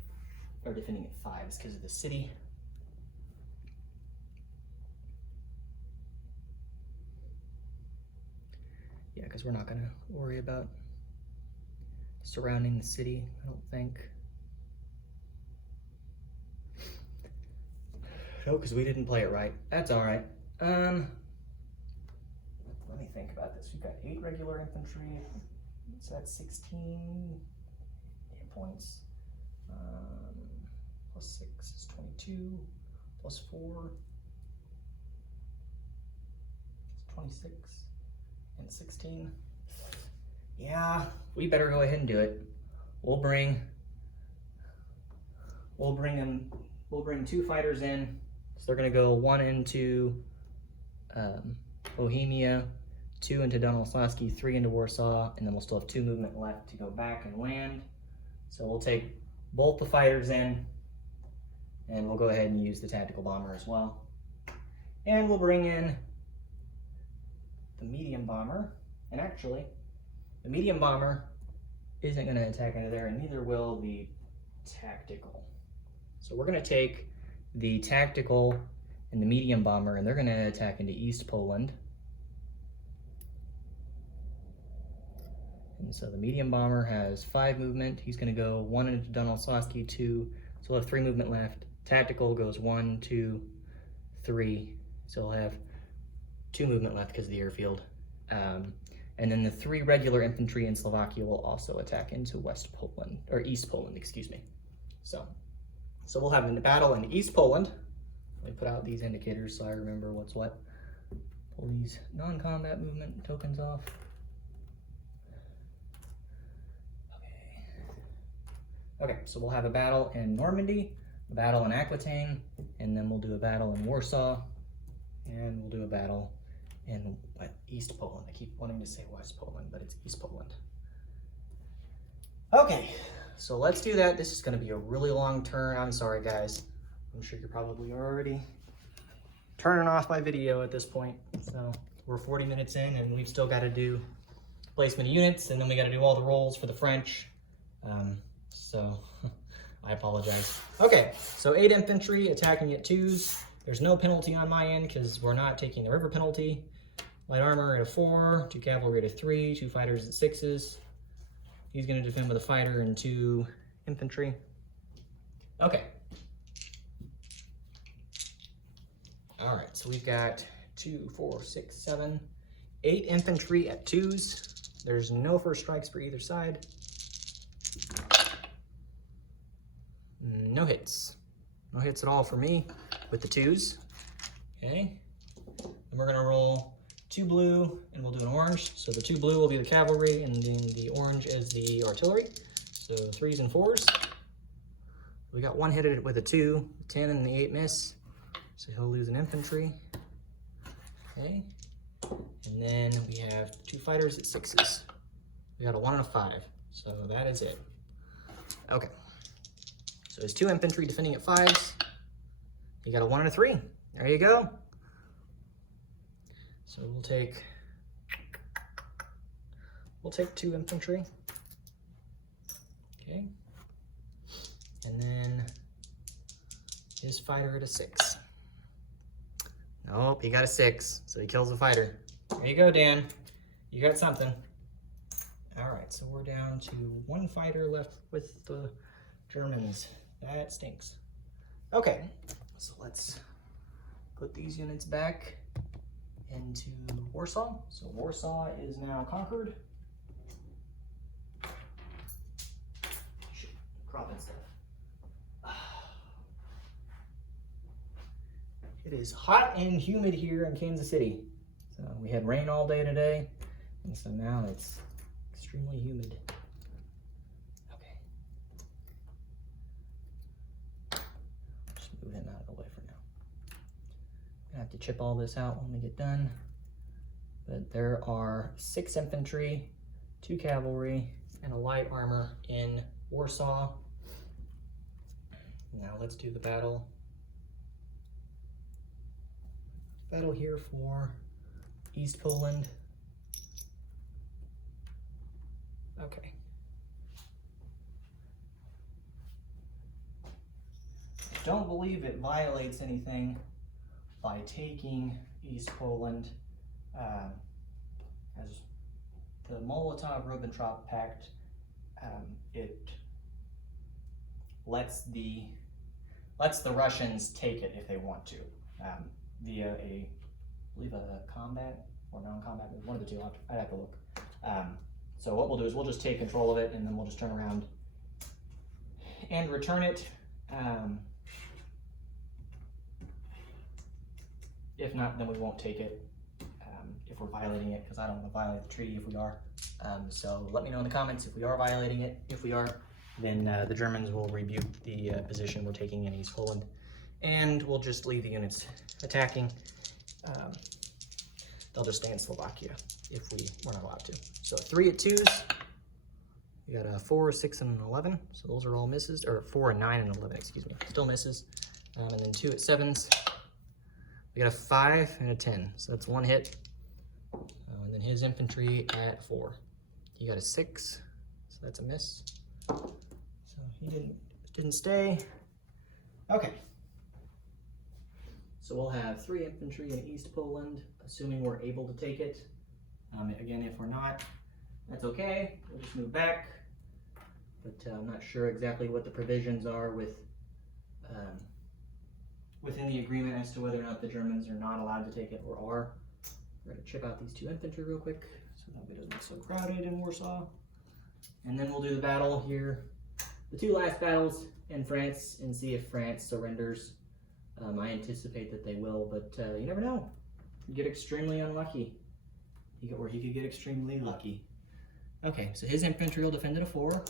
or defending at 5s because of the city. Yeah, because we're not going to worry about surrounding the city, I don't think. No, because we didn't play it right. That's all right. Let me think about this. We've got 8 regular infantry. So that's 16 hit points. Plus 6 is 22. Plus 4 is 26. And 16. Yeah, we better go ahead and do it. We'll bring 2 fighters in. So they're going to go 1 into Bohemia, 2 into Donald-Slasky, 3 into Warsaw, and then we'll still have 2 movement left to go back and land. So we'll take both the fighters in, and we'll go ahead and use the tactical bomber as well. And we'll bring in the medium bomber, and actually, the medium bomber isn't going to attack into there, and neither will the tactical. So we're going to take the tactical and the medium bomber, and they're going to attack into East Poland. And so the medium bomber has 5 movement. He's going to go 1 into Donald-Slasky, 2, so we'll have 3 movement left. Tactical goes 1, 2, 3, so we'll have 2 movement left because of the airfield. And then the 3 regular infantry in Slovakia will also attack into West Poland, or East Poland, excuse me. So we'll have a battle in East Poland. Let me put out these indicators so I remember what's what. Pull these non-combat movement tokens off. Okay, so we'll have a battle in Normandy, a battle in Aquitaine, and then we'll do a battle in Warsaw, and we'll do a battle in East Poland. I keep wanting to say West Poland, but it's East Poland. Okay, so let's do that. This is going to be a really long turn. I'm sorry, guys. I'm sure you're probably already turning off my video at this point. So we're 40 minutes in, and we've still got to do placement of units, and then we got to do all the rolls for the French. So I apologize. Okay, so 8 infantry attacking at 2s. There's no penalty on my end because we're not taking the river penalty. Light armor at a 4, 2 cavalry at a 3, 2 fighters at 6s. He's going to defend with a fighter and 2 infantry. Okay. All right, so we've got 2, 4, 6, 7, 8 infantry at 2s. There's no first strikes for either side. No hits. No hits at all for me with the 2s. Okay. And we're going to roll 2 blue, and we'll do an orange. So the 2 blue will be the cavalry, and then the orange is the artillery. So 3s and 4s. We got 1 hit with a 2, 10 and the 8 miss. So he'll lose an infantry. Okay. And then we have 2 fighters at 6s. We got a 1 and a 5. So that is it. Okay. So his 2 infantry defending at 5s. You got a 1 and a 3. There you go. So we'll take 2 infantry. Okay. And then his fighter at a 6. Nope, he got a 6, so he kills the fighter. There you go, Dan. You got something. All right, so we're down to 1 fighter left with the Germans. That stinks. Okay, so let's put these units back into Warsaw. So Warsaw is now conquered. Shit, cropping stuff. It is hot and humid here in Kansas City. So we had rain all day today, and so now it's extremely humid. Okay. Just move him out of the way for now. I have to chip all this out when we get done. But there are 6 infantry, 2 cavalry, and a light armor in Warsaw. Now let's do the battle. Battle here for East Poland. Okay. I don't believe it violates anything by taking East Poland, as the Molotov-Ribbentrop Pact, it lets the Russians take it if they want to, via I believe a combat or non-combat, one of the 2. I'd have to look. So what we'll do is we'll just take control of it, and then we'll just turn around and return it. If not, then we won't take it if we're violating it, because I don't want to violate the treaty if we are. So let me know in the comments if we are violating it. If we are, then the Germans will rebuke the position we're taking in East Poland, and we'll just leave the units attacking. They'll just stay in Slovakia if we're not allowed to. So 3 at 2s. We got a 4, 6, and an 11. So those are all misses, or 4 and 9 and 11, excuse me. Still misses. And then 2 at 7s. We got a 5 and a 10. So that's 1 hit. And then his infantry at 4. He got a 6. So that's a miss. So he didn't stay. Okay. So we'll have 3 infantry in East Poland, assuming we're able to take it. Again, if we're not, that's okay. We'll just move back. But I'm not sure exactly what the provisions are with within the agreement as to whether or not the Germans are not allowed to take it or are. We're going to chip out these 2 infantry real quick so that it doesn't get so crowded in Warsaw. And then we'll do the battle here, the 2 last battles in France, and see if France surrenders. I anticipate that they will, but you never know. You get extremely unlucky. He could get extremely lucky. Okay, so his infantry will defend at a 4.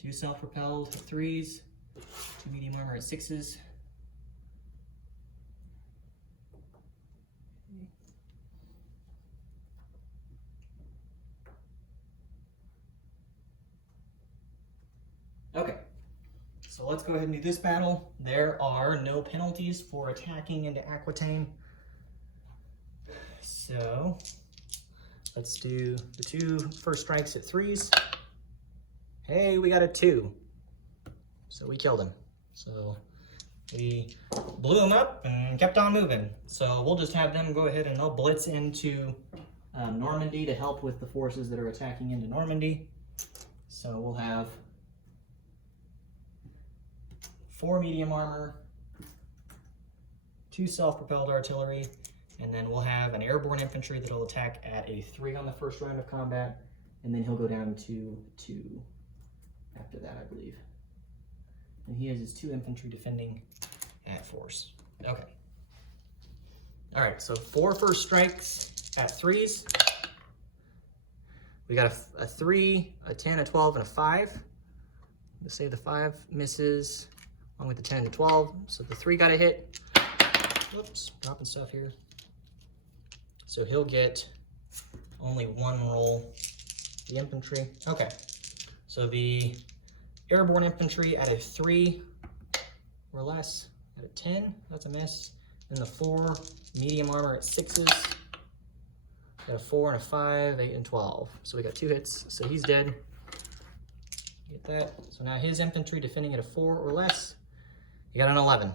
2 self-propelled at 3s, 2 medium armor at 6s. Okay, so let's go ahead and do this battle. There are no penalties for attacking into Aquitaine. So let's do the 2 first strikes at 3s. Hey, we got a 2. So we killed him. So we blew him up and kept on moving. So we'll just have them go ahead and they'll blitz into Normandy to help with the forces that are attacking into Normandy. So we'll have 4 medium armor, 2 self-propelled artillery, and then we'll have an airborne infantry that'll attack at a 3 on the first round of combat, and then he'll go down to 2 after that, I believe. And he has his 2 infantry defending at force. Okay. All right, so 4 first strikes at 3s. We got a 3, a 10, a 12, and a 5. Let's say the 5 misses along with the 10 and the 12. So the 3 got a hit. Oops, dropping stuff here. So he'll get only 1 roll. The infantry. Okay. So the airborne infantry at a 3 or less at a 10. That's a miss. Then the 4 medium armor at 6s. Got a 4 and a 5, 8 and 12. So we got 2 hits. So he's dead. Get that. So now his infantry defending at a 4 or less. He got an 11.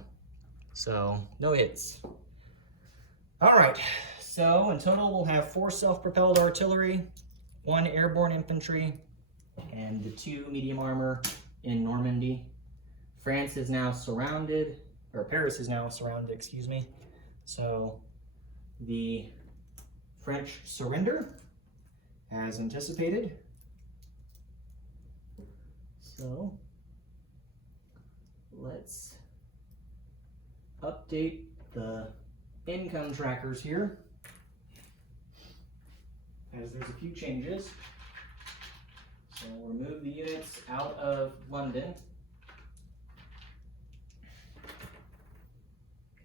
So no hits. All right. So in total, we'll have 4 self-propelled artillery, 1 airborne infantry, and the 2 medium armor in Normandy. France is now surrounded, or Paris is now surrounded, excuse me. So the French surrender as anticipated. So let's update the income trackers here, as there's a few changes. So we'll remove the units out of London.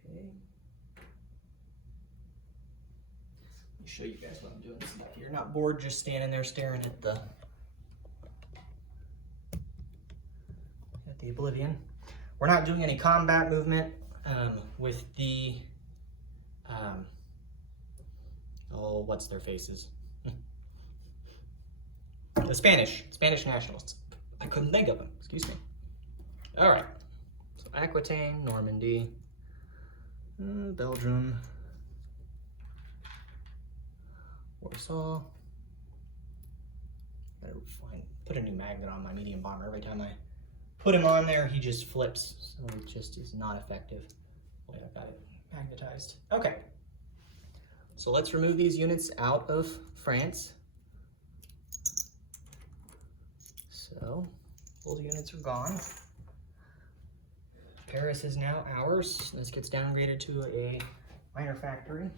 Okay. Let me show you guys what I'm doing so that you're not bored just standing there staring at the Oblivion. We're not doing any combat movement with the oh, what's their faces? The Spanish nationalists. I couldn't think of them, excuse me. All right, so Aquitaine, Normandy, Belgium, Warsaw. Better put a new magnet on my medium bomber. Every time I put him on there, he just flips, so it just is not effective. Wait, I've got it magnetized. Okay, so let's remove these units out of France. So, all the units are gone. Paris is now ours. This gets downgraded to a minor factory.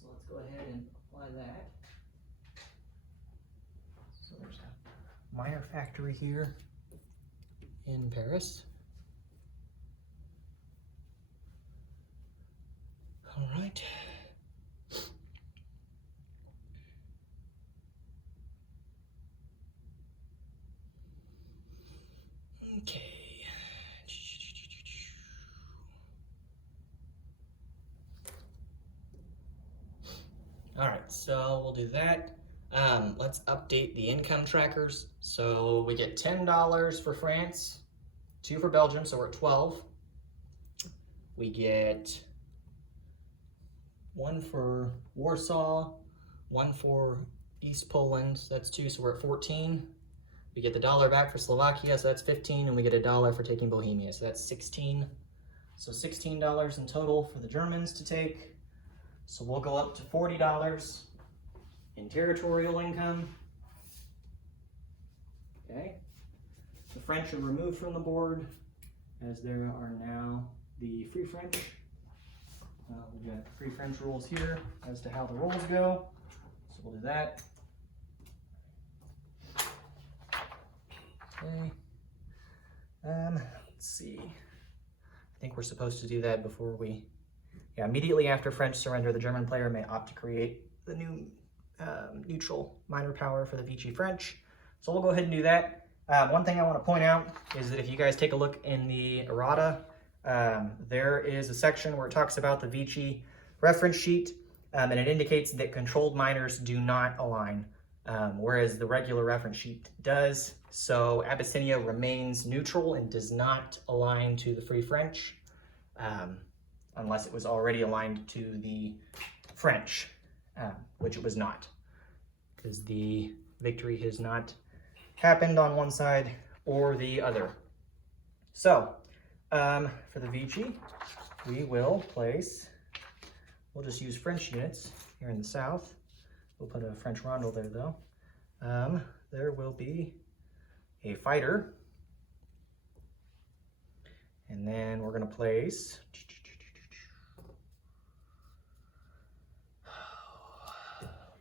So let's go ahead and apply that. So there's a minor factory here in Paris. All right. Okay. All right, so we'll do that. Let's update the income trackers. So we get $10 for France, 2 for Belgium, so we're at 12. We get 1 for Warsaw, 1 for East Poland, so that's 2, so we're at 14. We get the $1 back for Slovakia, so that's 15, and we get $1 for taking Bohemia, so that's 16. So $16 in total for the Germans to take. So we'll go up to $40 in territorial income. Okay. The French are removed from the board, as there are now the Free French. We've got Free French rules here as to how the rolls go. So we'll do that. Okay. Let's see. I think we're supposed to do that before we... Yeah, immediately after French surrender, the German player may opt to create the new neutral minor power for the Vichy French. So we'll go ahead and do that. One thing I want to point out is that if you guys take a look in the errata, there is a section where it talks about the Vichy reference sheet, and it indicates that controlled minors do not align, whereas the regular reference sheet does. So Abyssinia remains neutral and does not align to the Free French, unless it was already aligned to the French, which it was not, because the victory has not happened on one side or the other. So for the Vichy, we will place, we'll just use French units here in the south. We'll put a French rondel there though. There will be a fighter, and then we're going to place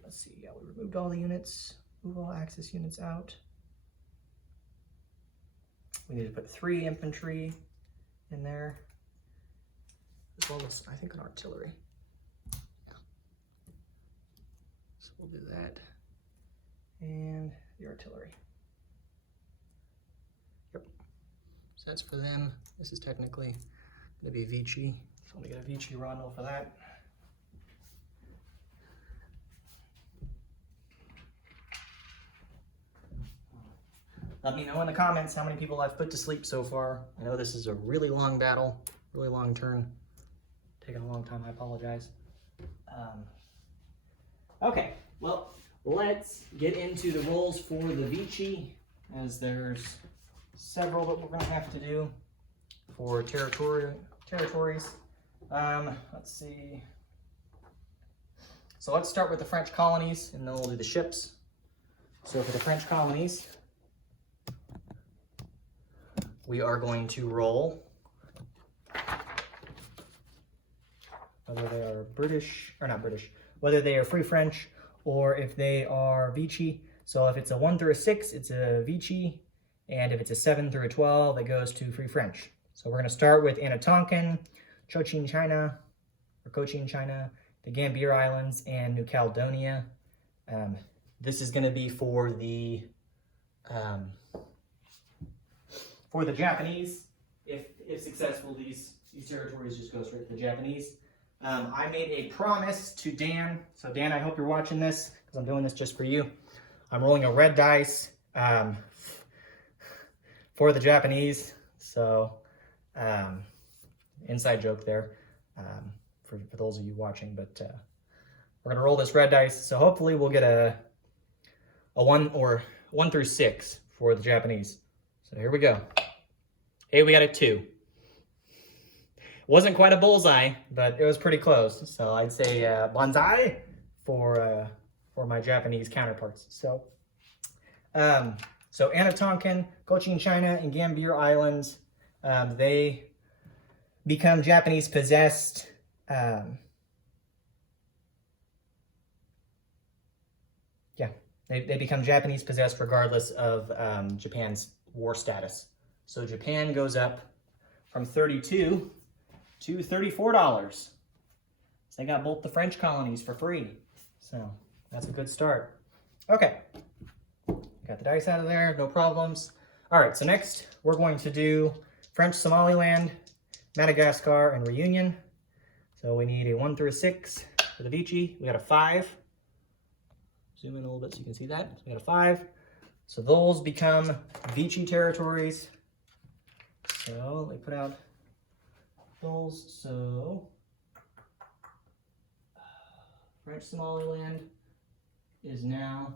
let's see, yeah, we removed all the units, move all Axis units out. We need to put 3 infantry in there, as well as I think an artillery. So we'll do that, and the artillery. Yep. So that's for them. This is technically going to be Vichy. So let me get a Vichy rondel for that. Let me know in the comments how many people I've put to sleep so far. I know this is a really long battle, really long turn. Taking a long time, I apologize. Okay, well, let's get into the roles for the Vichy, as there's several that we're going to have to do for territories. Let's see. So let's start with the French colonies, and then we'll do the ships. So for the French colonies, we are going to roll whether they are British, or not British, whether they are Free French or if they are Vichy. So if it's a 1 through a 6, it's a Vichy, and if it's a 7 through a 12, it goes to Free French. So we're going to start with Anatonkin, Cochin China, the Gambier Islands, and New Caledonia. This is going to be for the Japanese. If successful, these territories just go straight to the Japanese. I made a promise to Dan. So Dan, I hope you're watching this, because I'm doing this just for you. I'm rolling a red dice for the Japanese. So inside joke there for those of you watching. But we're gonna roll this red dice. So hopefully we'll get a 1 through 6 for the Japanese. So here we go. Hey, we got a 2. Wasn't quite a bullseye, but it was pretty close. So I'd say bonsai for my Japanese counterparts. So Anatonkin, Cochin China, and Gambier Islands, they become Japanese possessed. They become Japanese possessed regardless of Japan's war status. So Japan goes up from $32 to $34. So they got both the French colonies for free. So that's a good start. Okay, got the dice out of there, no problems. All right, so next we're going to do French Somaliland, Madagascar, and Reunion. So we need a 1 through a 6 for the Vichy. We got a 5. Zoom in a little bit so you can see that. So we got a 5. So those become Vichy territories. So let me put out those. So French Somaliland is now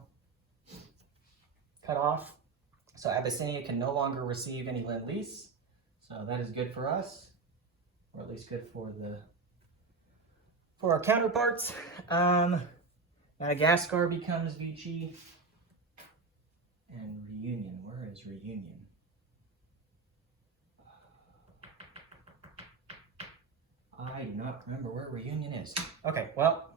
cut off. So Abyssinia can no longer receive any lend-lease. So that is good for us, or at least good for our counterparts. Madagascar becomes Vichy, and Reunion. Where is Reunion? I do not remember where Reunion is. Okay, well,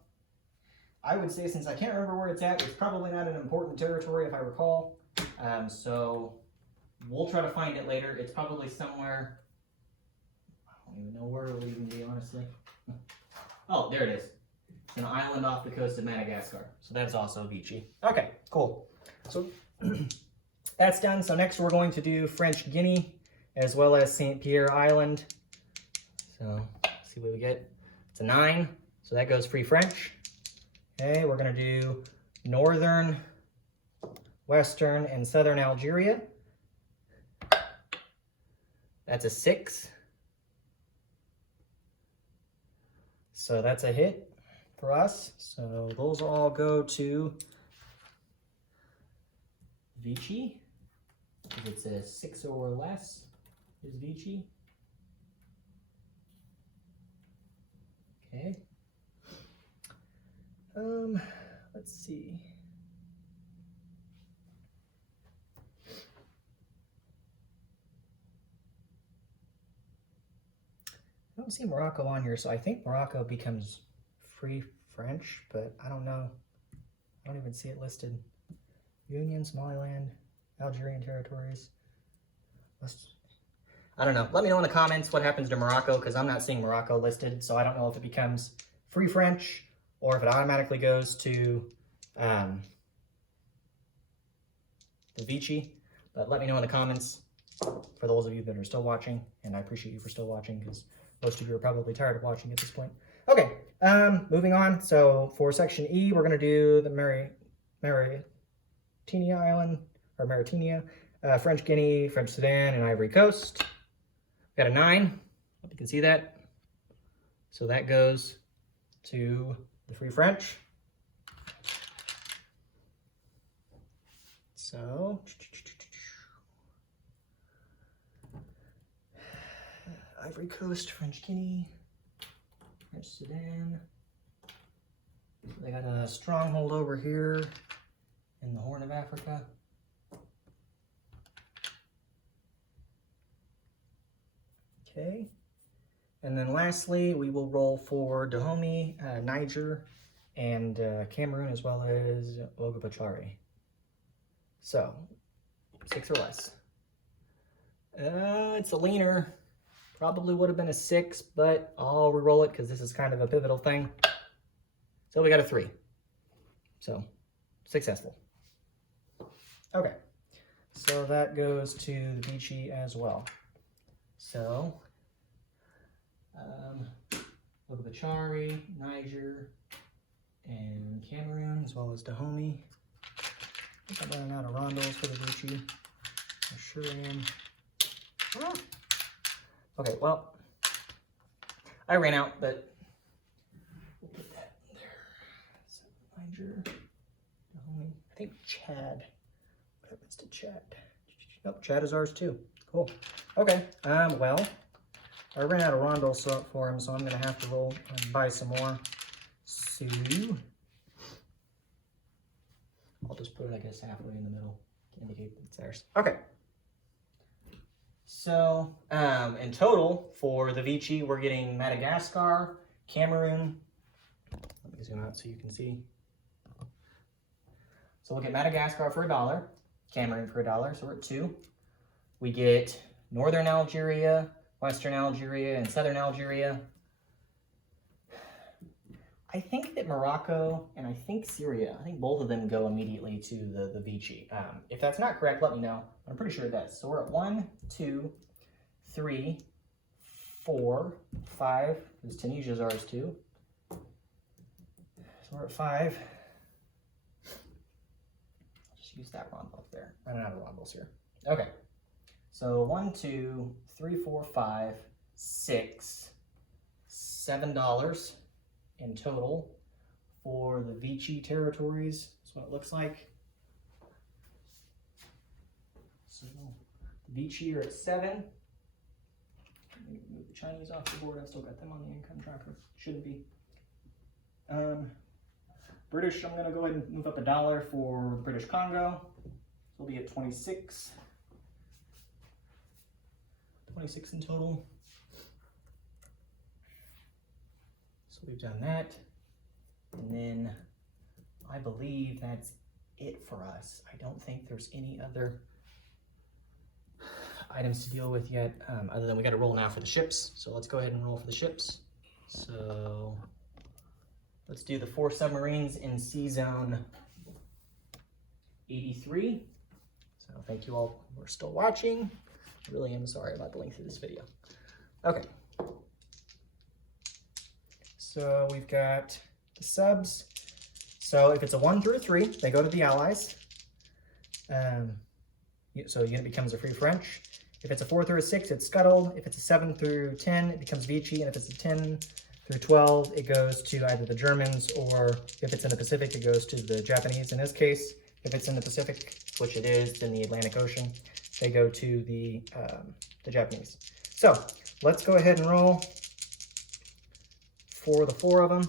I would say since I can't remember where it's at, it's probably not an important territory if I recall. So We'll try to find it later. It's probably somewhere. I don't even know where it would even be, honestly. Oh, there it is. It's an island off the coast of Madagascar. So that's also Vichy. Okay, cool. So that's done. So next we're going to do French Guinea as well as St. Pierre Island. So let's see what we get. It's a 9. So that goes free French. Okay, we're going to do northern, western, and southern Algeria. That's a 6. So that's a hit for us. So those all go to Vichy. If it's a 6 or less, is Vichy. Okay. Let's see. I don't see Morocco on here, so I think Morocco becomes free French, but I don't know. I don't even see it listed. Union, Somaliland, Algerian territories. I don't know. Let me know in the comments what happens to Morocco, because I'm not seeing Morocco listed, so I don't know if it becomes free French or if it automatically goes to the Vichy. But let me know in the comments for those of you that are still watching, and I appreciate you for still watching, because most of you are probably tired of watching at this point. Okay, moving on. So for section E, we're going to do the Mauritania Island, or Mauritania, French Guinea, French Sudan, and Ivory Coast. Got a 9. Hope you can see that. So that goes to the free French. So Ivory Coast, French Guinea, French Sudan. They got a stronghold over here in the Horn of Africa. Okay. And then lastly, we will roll for Dahomey, Niger, and Cameroon, as well as Ogabachari. So, 6 or less. It's a leaner. Probably would have been a 6, but I'll re-roll it because this is kind of a pivotal thing. So we got a 3. So, successful. Okay. So that goes to the Vichy as well. So, Ogabachari, Niger, and Cameroon, as well as Dahomey. I think I'm running out of rondos for the Vichy. I sure am. Ah. Okay, well, I ran out, but we'll put that there. So, Niger, Dahomey. I think Chad. What happens to Chad? Nope, Chad is ours too. Cool. Okay, well, I ran out of rondos for him, so I'm going to have to roll and buy some more. So, I'll just put it, I guess, halfway in the middle to indicate that it's theirs. Okay. So, in total, for the Vichy, we're getting Madagascar, Cameroon. Let me zoom out so you can see. So we'll get Madagascar for $1, Cameroon for $1, so we're at 2. We get Northern Algeria, Western Algeria, and Southern Algeria. I think that Morocco and I think Syria, I think both of them go immediately to the Vichy. If that's not correct, let me know. I'm pretty sure it does. So we're at 1, 2, 3, 4, 5. Because Tunisia's ours too. So we're at 5. I'll just use that rondo up there. Running out of rondos here. Okay. So 1, 2, 3, 4, 5, 6, $7 in total for the Vichy territories. That's what it looks like. So the Vichy are at 7. Let me move the Chinese off the board. I've still got them on the income tracker. Shouldn't be. British, I'm going to go ahead and move up $1 for the British Congo. We'll be at 26. 26 in total. So we've done that. And then I believe that's it for us. I don't think there's any other items to deal with yet, other than we got to roll now for the ships. So let's go ahead and roll for the ships. So let's do the 4 submarines in Sea Zone 83. So thank you all who are still watching. I really am sorry about the length of this video. Okay. So we've got the subs. So if it's a 1 through a 3, they go to the Allies. So unit becomes a Free French. If it's a 4 through a 6, it's scuttled. If it's a 7 through 10, it becomes Vichy. And if it's a 10 through 12, it goes to either the Germans, or if it's in the Pacific, it goes to the Japanese. In this case, if it's in the Pacific, which it is in the Atlantic Ocean, they go to the Japanese. So let's go ahead and roll for the 4 of them.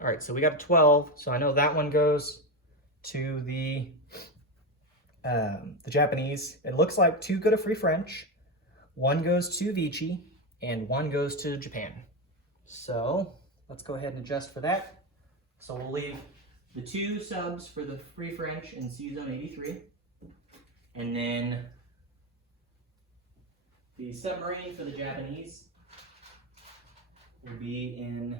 All right, so we got 12. So I know that one goes to the Japanese. It looks like 2 go to Free French, 1 goes to Vichy, and 1 goes to Japan. So let's go ahead and adjust for that. So we'll leave the 2 subs for the Free French in Sea Zone 83, and then the submarine for the Japanese will be in,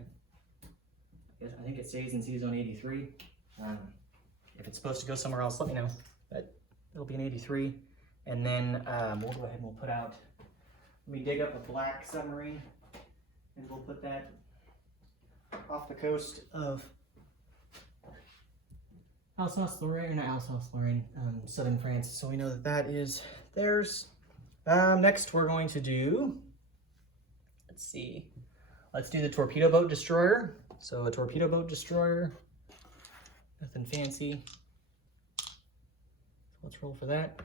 I think it stays in Sea Zone 83. If it's supposed to go somewhere else, let me know, but it'll be in 83. And then we'll go ahead and we'll put out, let me dig up a black submarine, and we'll put that off the coast of Alsace-Lorraine, southern France. So we know that that is theirs. Next we're going to do, let's do the torpedo boat destroyer. So a torpedo boat destroyer, nothing fancy. Let's roll for that.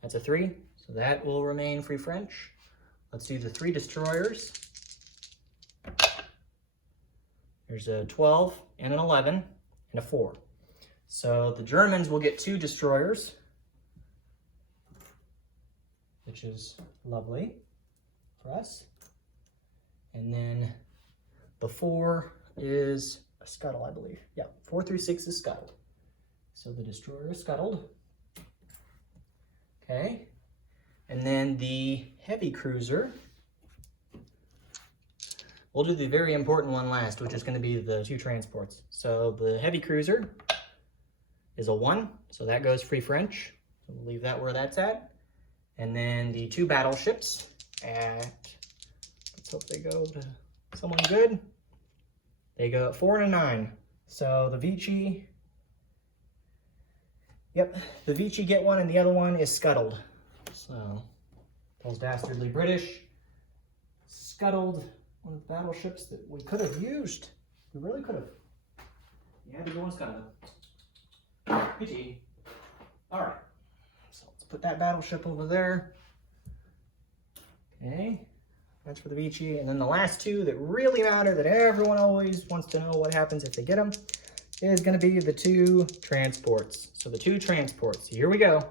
That's a 3, so that will remain Free French. Let's do the 3 destroyers. There's a 12 and an 11 and a 4. So the Germans will get 2 destroyers, which is lovely for us. And then the 4 is a scuttle, I believe. Yeah, 4 through 6 is scuttled. So the destroyer is scuttled. Okay. And then the heavy cruiser, we'll do the very important one last, which is going to be the 2 transports. So the heavy cruiser is a 1, so that goes Free French. So we'll leave that where that's at. And then the 2 battleships let's hope they go to someone good. They go at 4 and a 9. So the Vichy, yep, the Vichy get 1 and the other one is scuttled. So those dastardly British scuttled one of the battleships that we could have used. We really could have. Yeah, the one's scuttled. Pity. All right, so let's put that battleship over there. Okay, that's for the Vichy. And then the last 2 that really matter, that everyone always wants to know what happens if they get them, is going to be the 2 transports. So the 2 transports, here we go.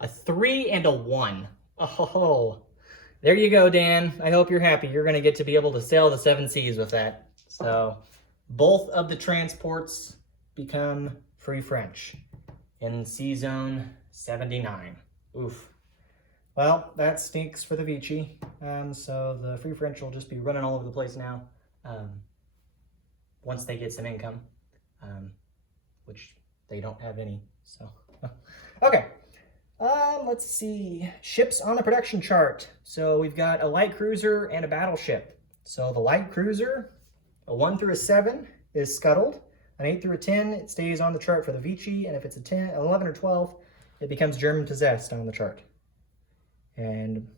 A 3 and a 1. Oh, there you go, Dan. I hope you're happy. You're going to get to be able to sail the 7 seas with that. So both of the transports become Free French in Sea Zone 79. Oof. Well, that stinks for the Vichy. So the Free French will just be running all over the place now. Once they get some income, which they don't have any. So, okay. Let's see. Ships on the production chart. So we've got a light cruiser and a battleship. So the light cruiser, a 1 through a 7 is scuttled. An 8 through a 10, it stays on the chart for the Vichy, and if it's a 10, 11 or 12, it becomes German possessed on the chart. And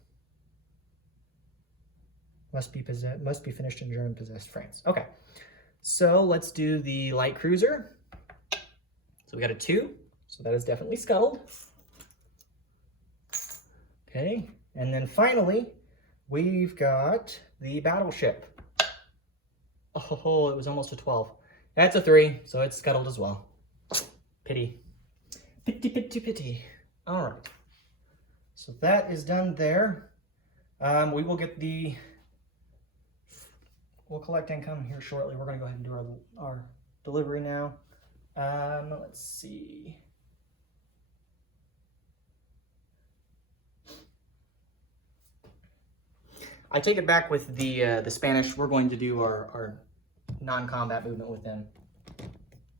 must be finished in German possessed France. Okay. So let's do the light cruiser. So we got a 2, so that is definitely scuttled. Okay, and then finally, we've got the battleship. Oh, it was almost a 12. That's a 3, so it's scuttled as well. Pity. Pity, pity, pity. All right. So that is done there. We will get we'll collect income here shortly. We're going to go ahead and do our delivery now. Let's see. I take it back with the Spanish. We're going to do our non-combat movement with them.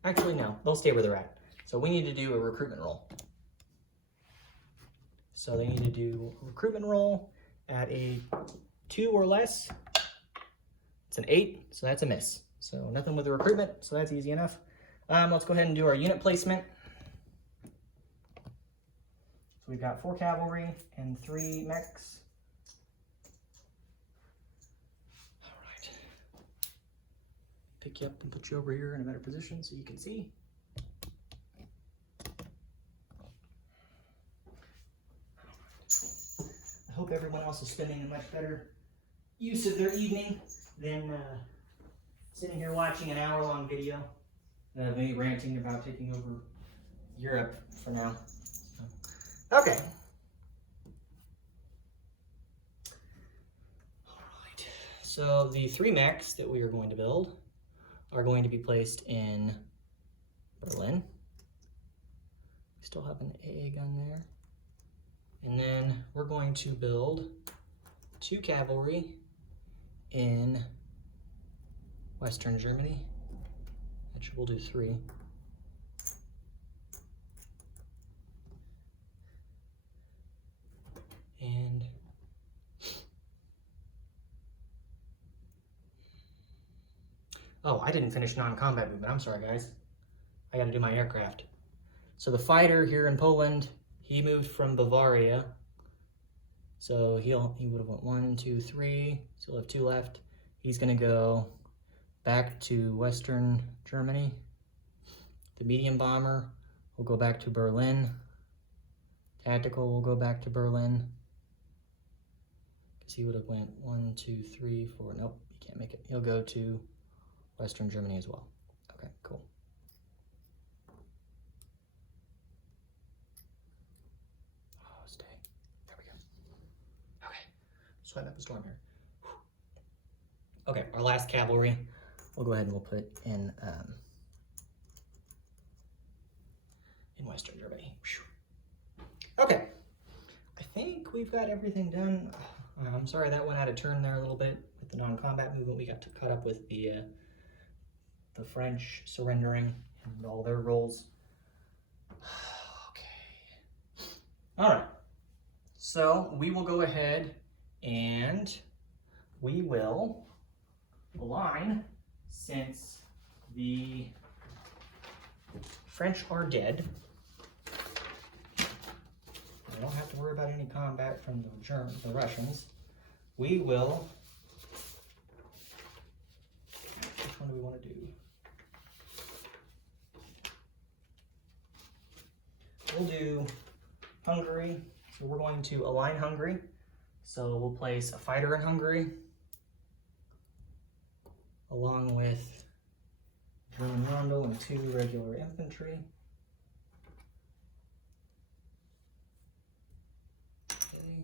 Actually, no, they'll stay where they're at. So we need to do a recruitment roll. So they need to do a recruitment roll at a 2 or less. It's an 8, so that's a miss. So nothing with the recruitment, so that's easy enough. Let's go ahead and do our unit placement. So we've got 4 cavalry and 3 mechs. All right. Pick you up and put you over here in a better position so you can see. I hope everyone else is spending a much better use of their evening than sitting here watching an hour-long video of me ranting about taking over Europe for now. Okay. All right. So the 3 mechs that we are going to build are going to be placed in Berlin. We still have an AA gun there. And then we're going to build 2 cavalry in Western Germany. Actually, we'll do 3. And oh, I didn't finish non-combat movement. I'm sorry, guys. I got to do my aircraft. So the fighter here in Poland, he moved from Bavaria. So he would have went 1, 2, 3. So he'll have 2 left. He's going to go back to Western Germany. The medium bomber will go back to Berlin. Tactical will go back to Berlin. Because he would have went 1, 2, 3, 4. Nope, he can't make it. He'll go to Western Germany as well. Okay, cool. Oh, stay. There we go. Okay, sweat up a storm here. Okay, our last cavalry, we'll go ahead and we'll put in Western Germany. Okay, I think we've got everything done. I'm sorry that went out of turn there a little bit with the non-combat movement. We got caught up with the French surrendering and all their roles. Okay. All right. So we will go ahead and we will align, since the French are dead. We don't have to worry about any combat from the Russians. We will, which one do we want to do? We'll do Hungary. So we're going to align Hungary. So we'll place a fighter in Hungary, along with German Roundel and 2 regular infantry. Okay.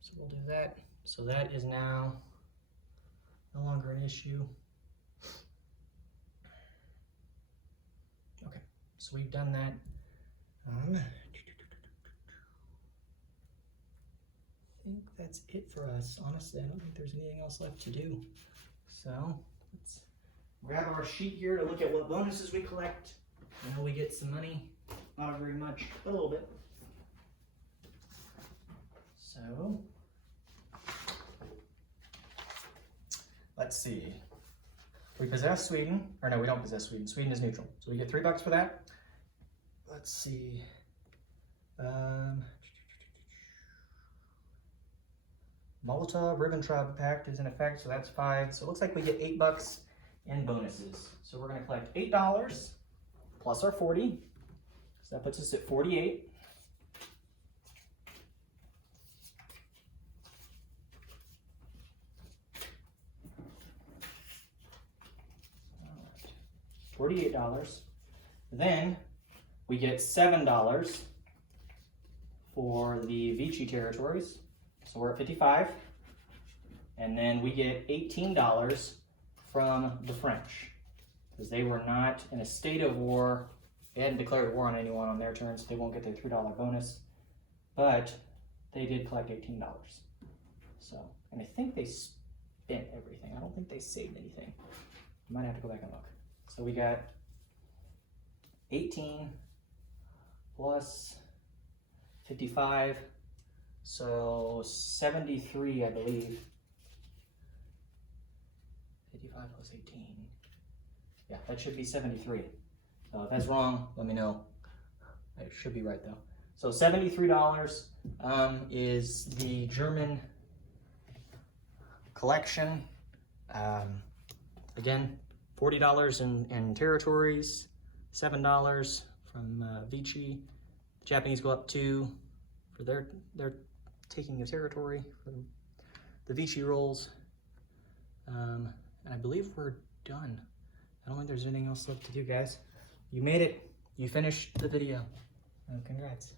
So we'll do that. So that is now no longer an issue. Okay, so we've done that. I think that's it for us. Honestly, I don't think there's anything else left to do. So let's grab our sheet here to look at what bonuses we collect. I know we get some money, not very much, but a little bit. So let's see. We possess Sweden, or no, we don't possess Sweden. Sweden is neutral, so we get $3 for that. Let's see. Molotov-Ribbentrop Pact is in effect, so that's 5. So it looks like we get $8 in bonuses. So we're going to collect $8 plus our 40. So that puts us at 48. $48. Then we get $7 for the Vichy territories. So we're at 55. And then we get $18 from the French, because they were not in a state of war They hadn't declared war on anyone on their terms. They won't get their $3 bonus, but they did collect $18. So, and I think they spent everything. I don't think they saved anything. You might have to go back and look. So we got 18 plus 55, so 73, I believe. 55 plus 18. Yeah, that should be 73. If that's wrong, let me know. It should be right though. So $73 is the German collection. Again, $40 in territories, $7 from Vichy. The Japanese go up 2 for their taking of territory for the Vichy rolls. And I believe we're done. I don't think there's anything else left to do, guys. You made it. You finished the video. Congrats.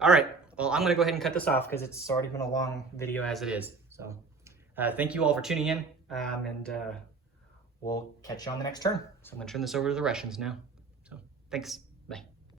All right. Well, I'm going to go ahead and cut this off because it's already been a long video as it is. So thank you all for tuning in, and we'll catch you on the next turn. So I'm going to turn this over to the Russians now. So thanks. Bye.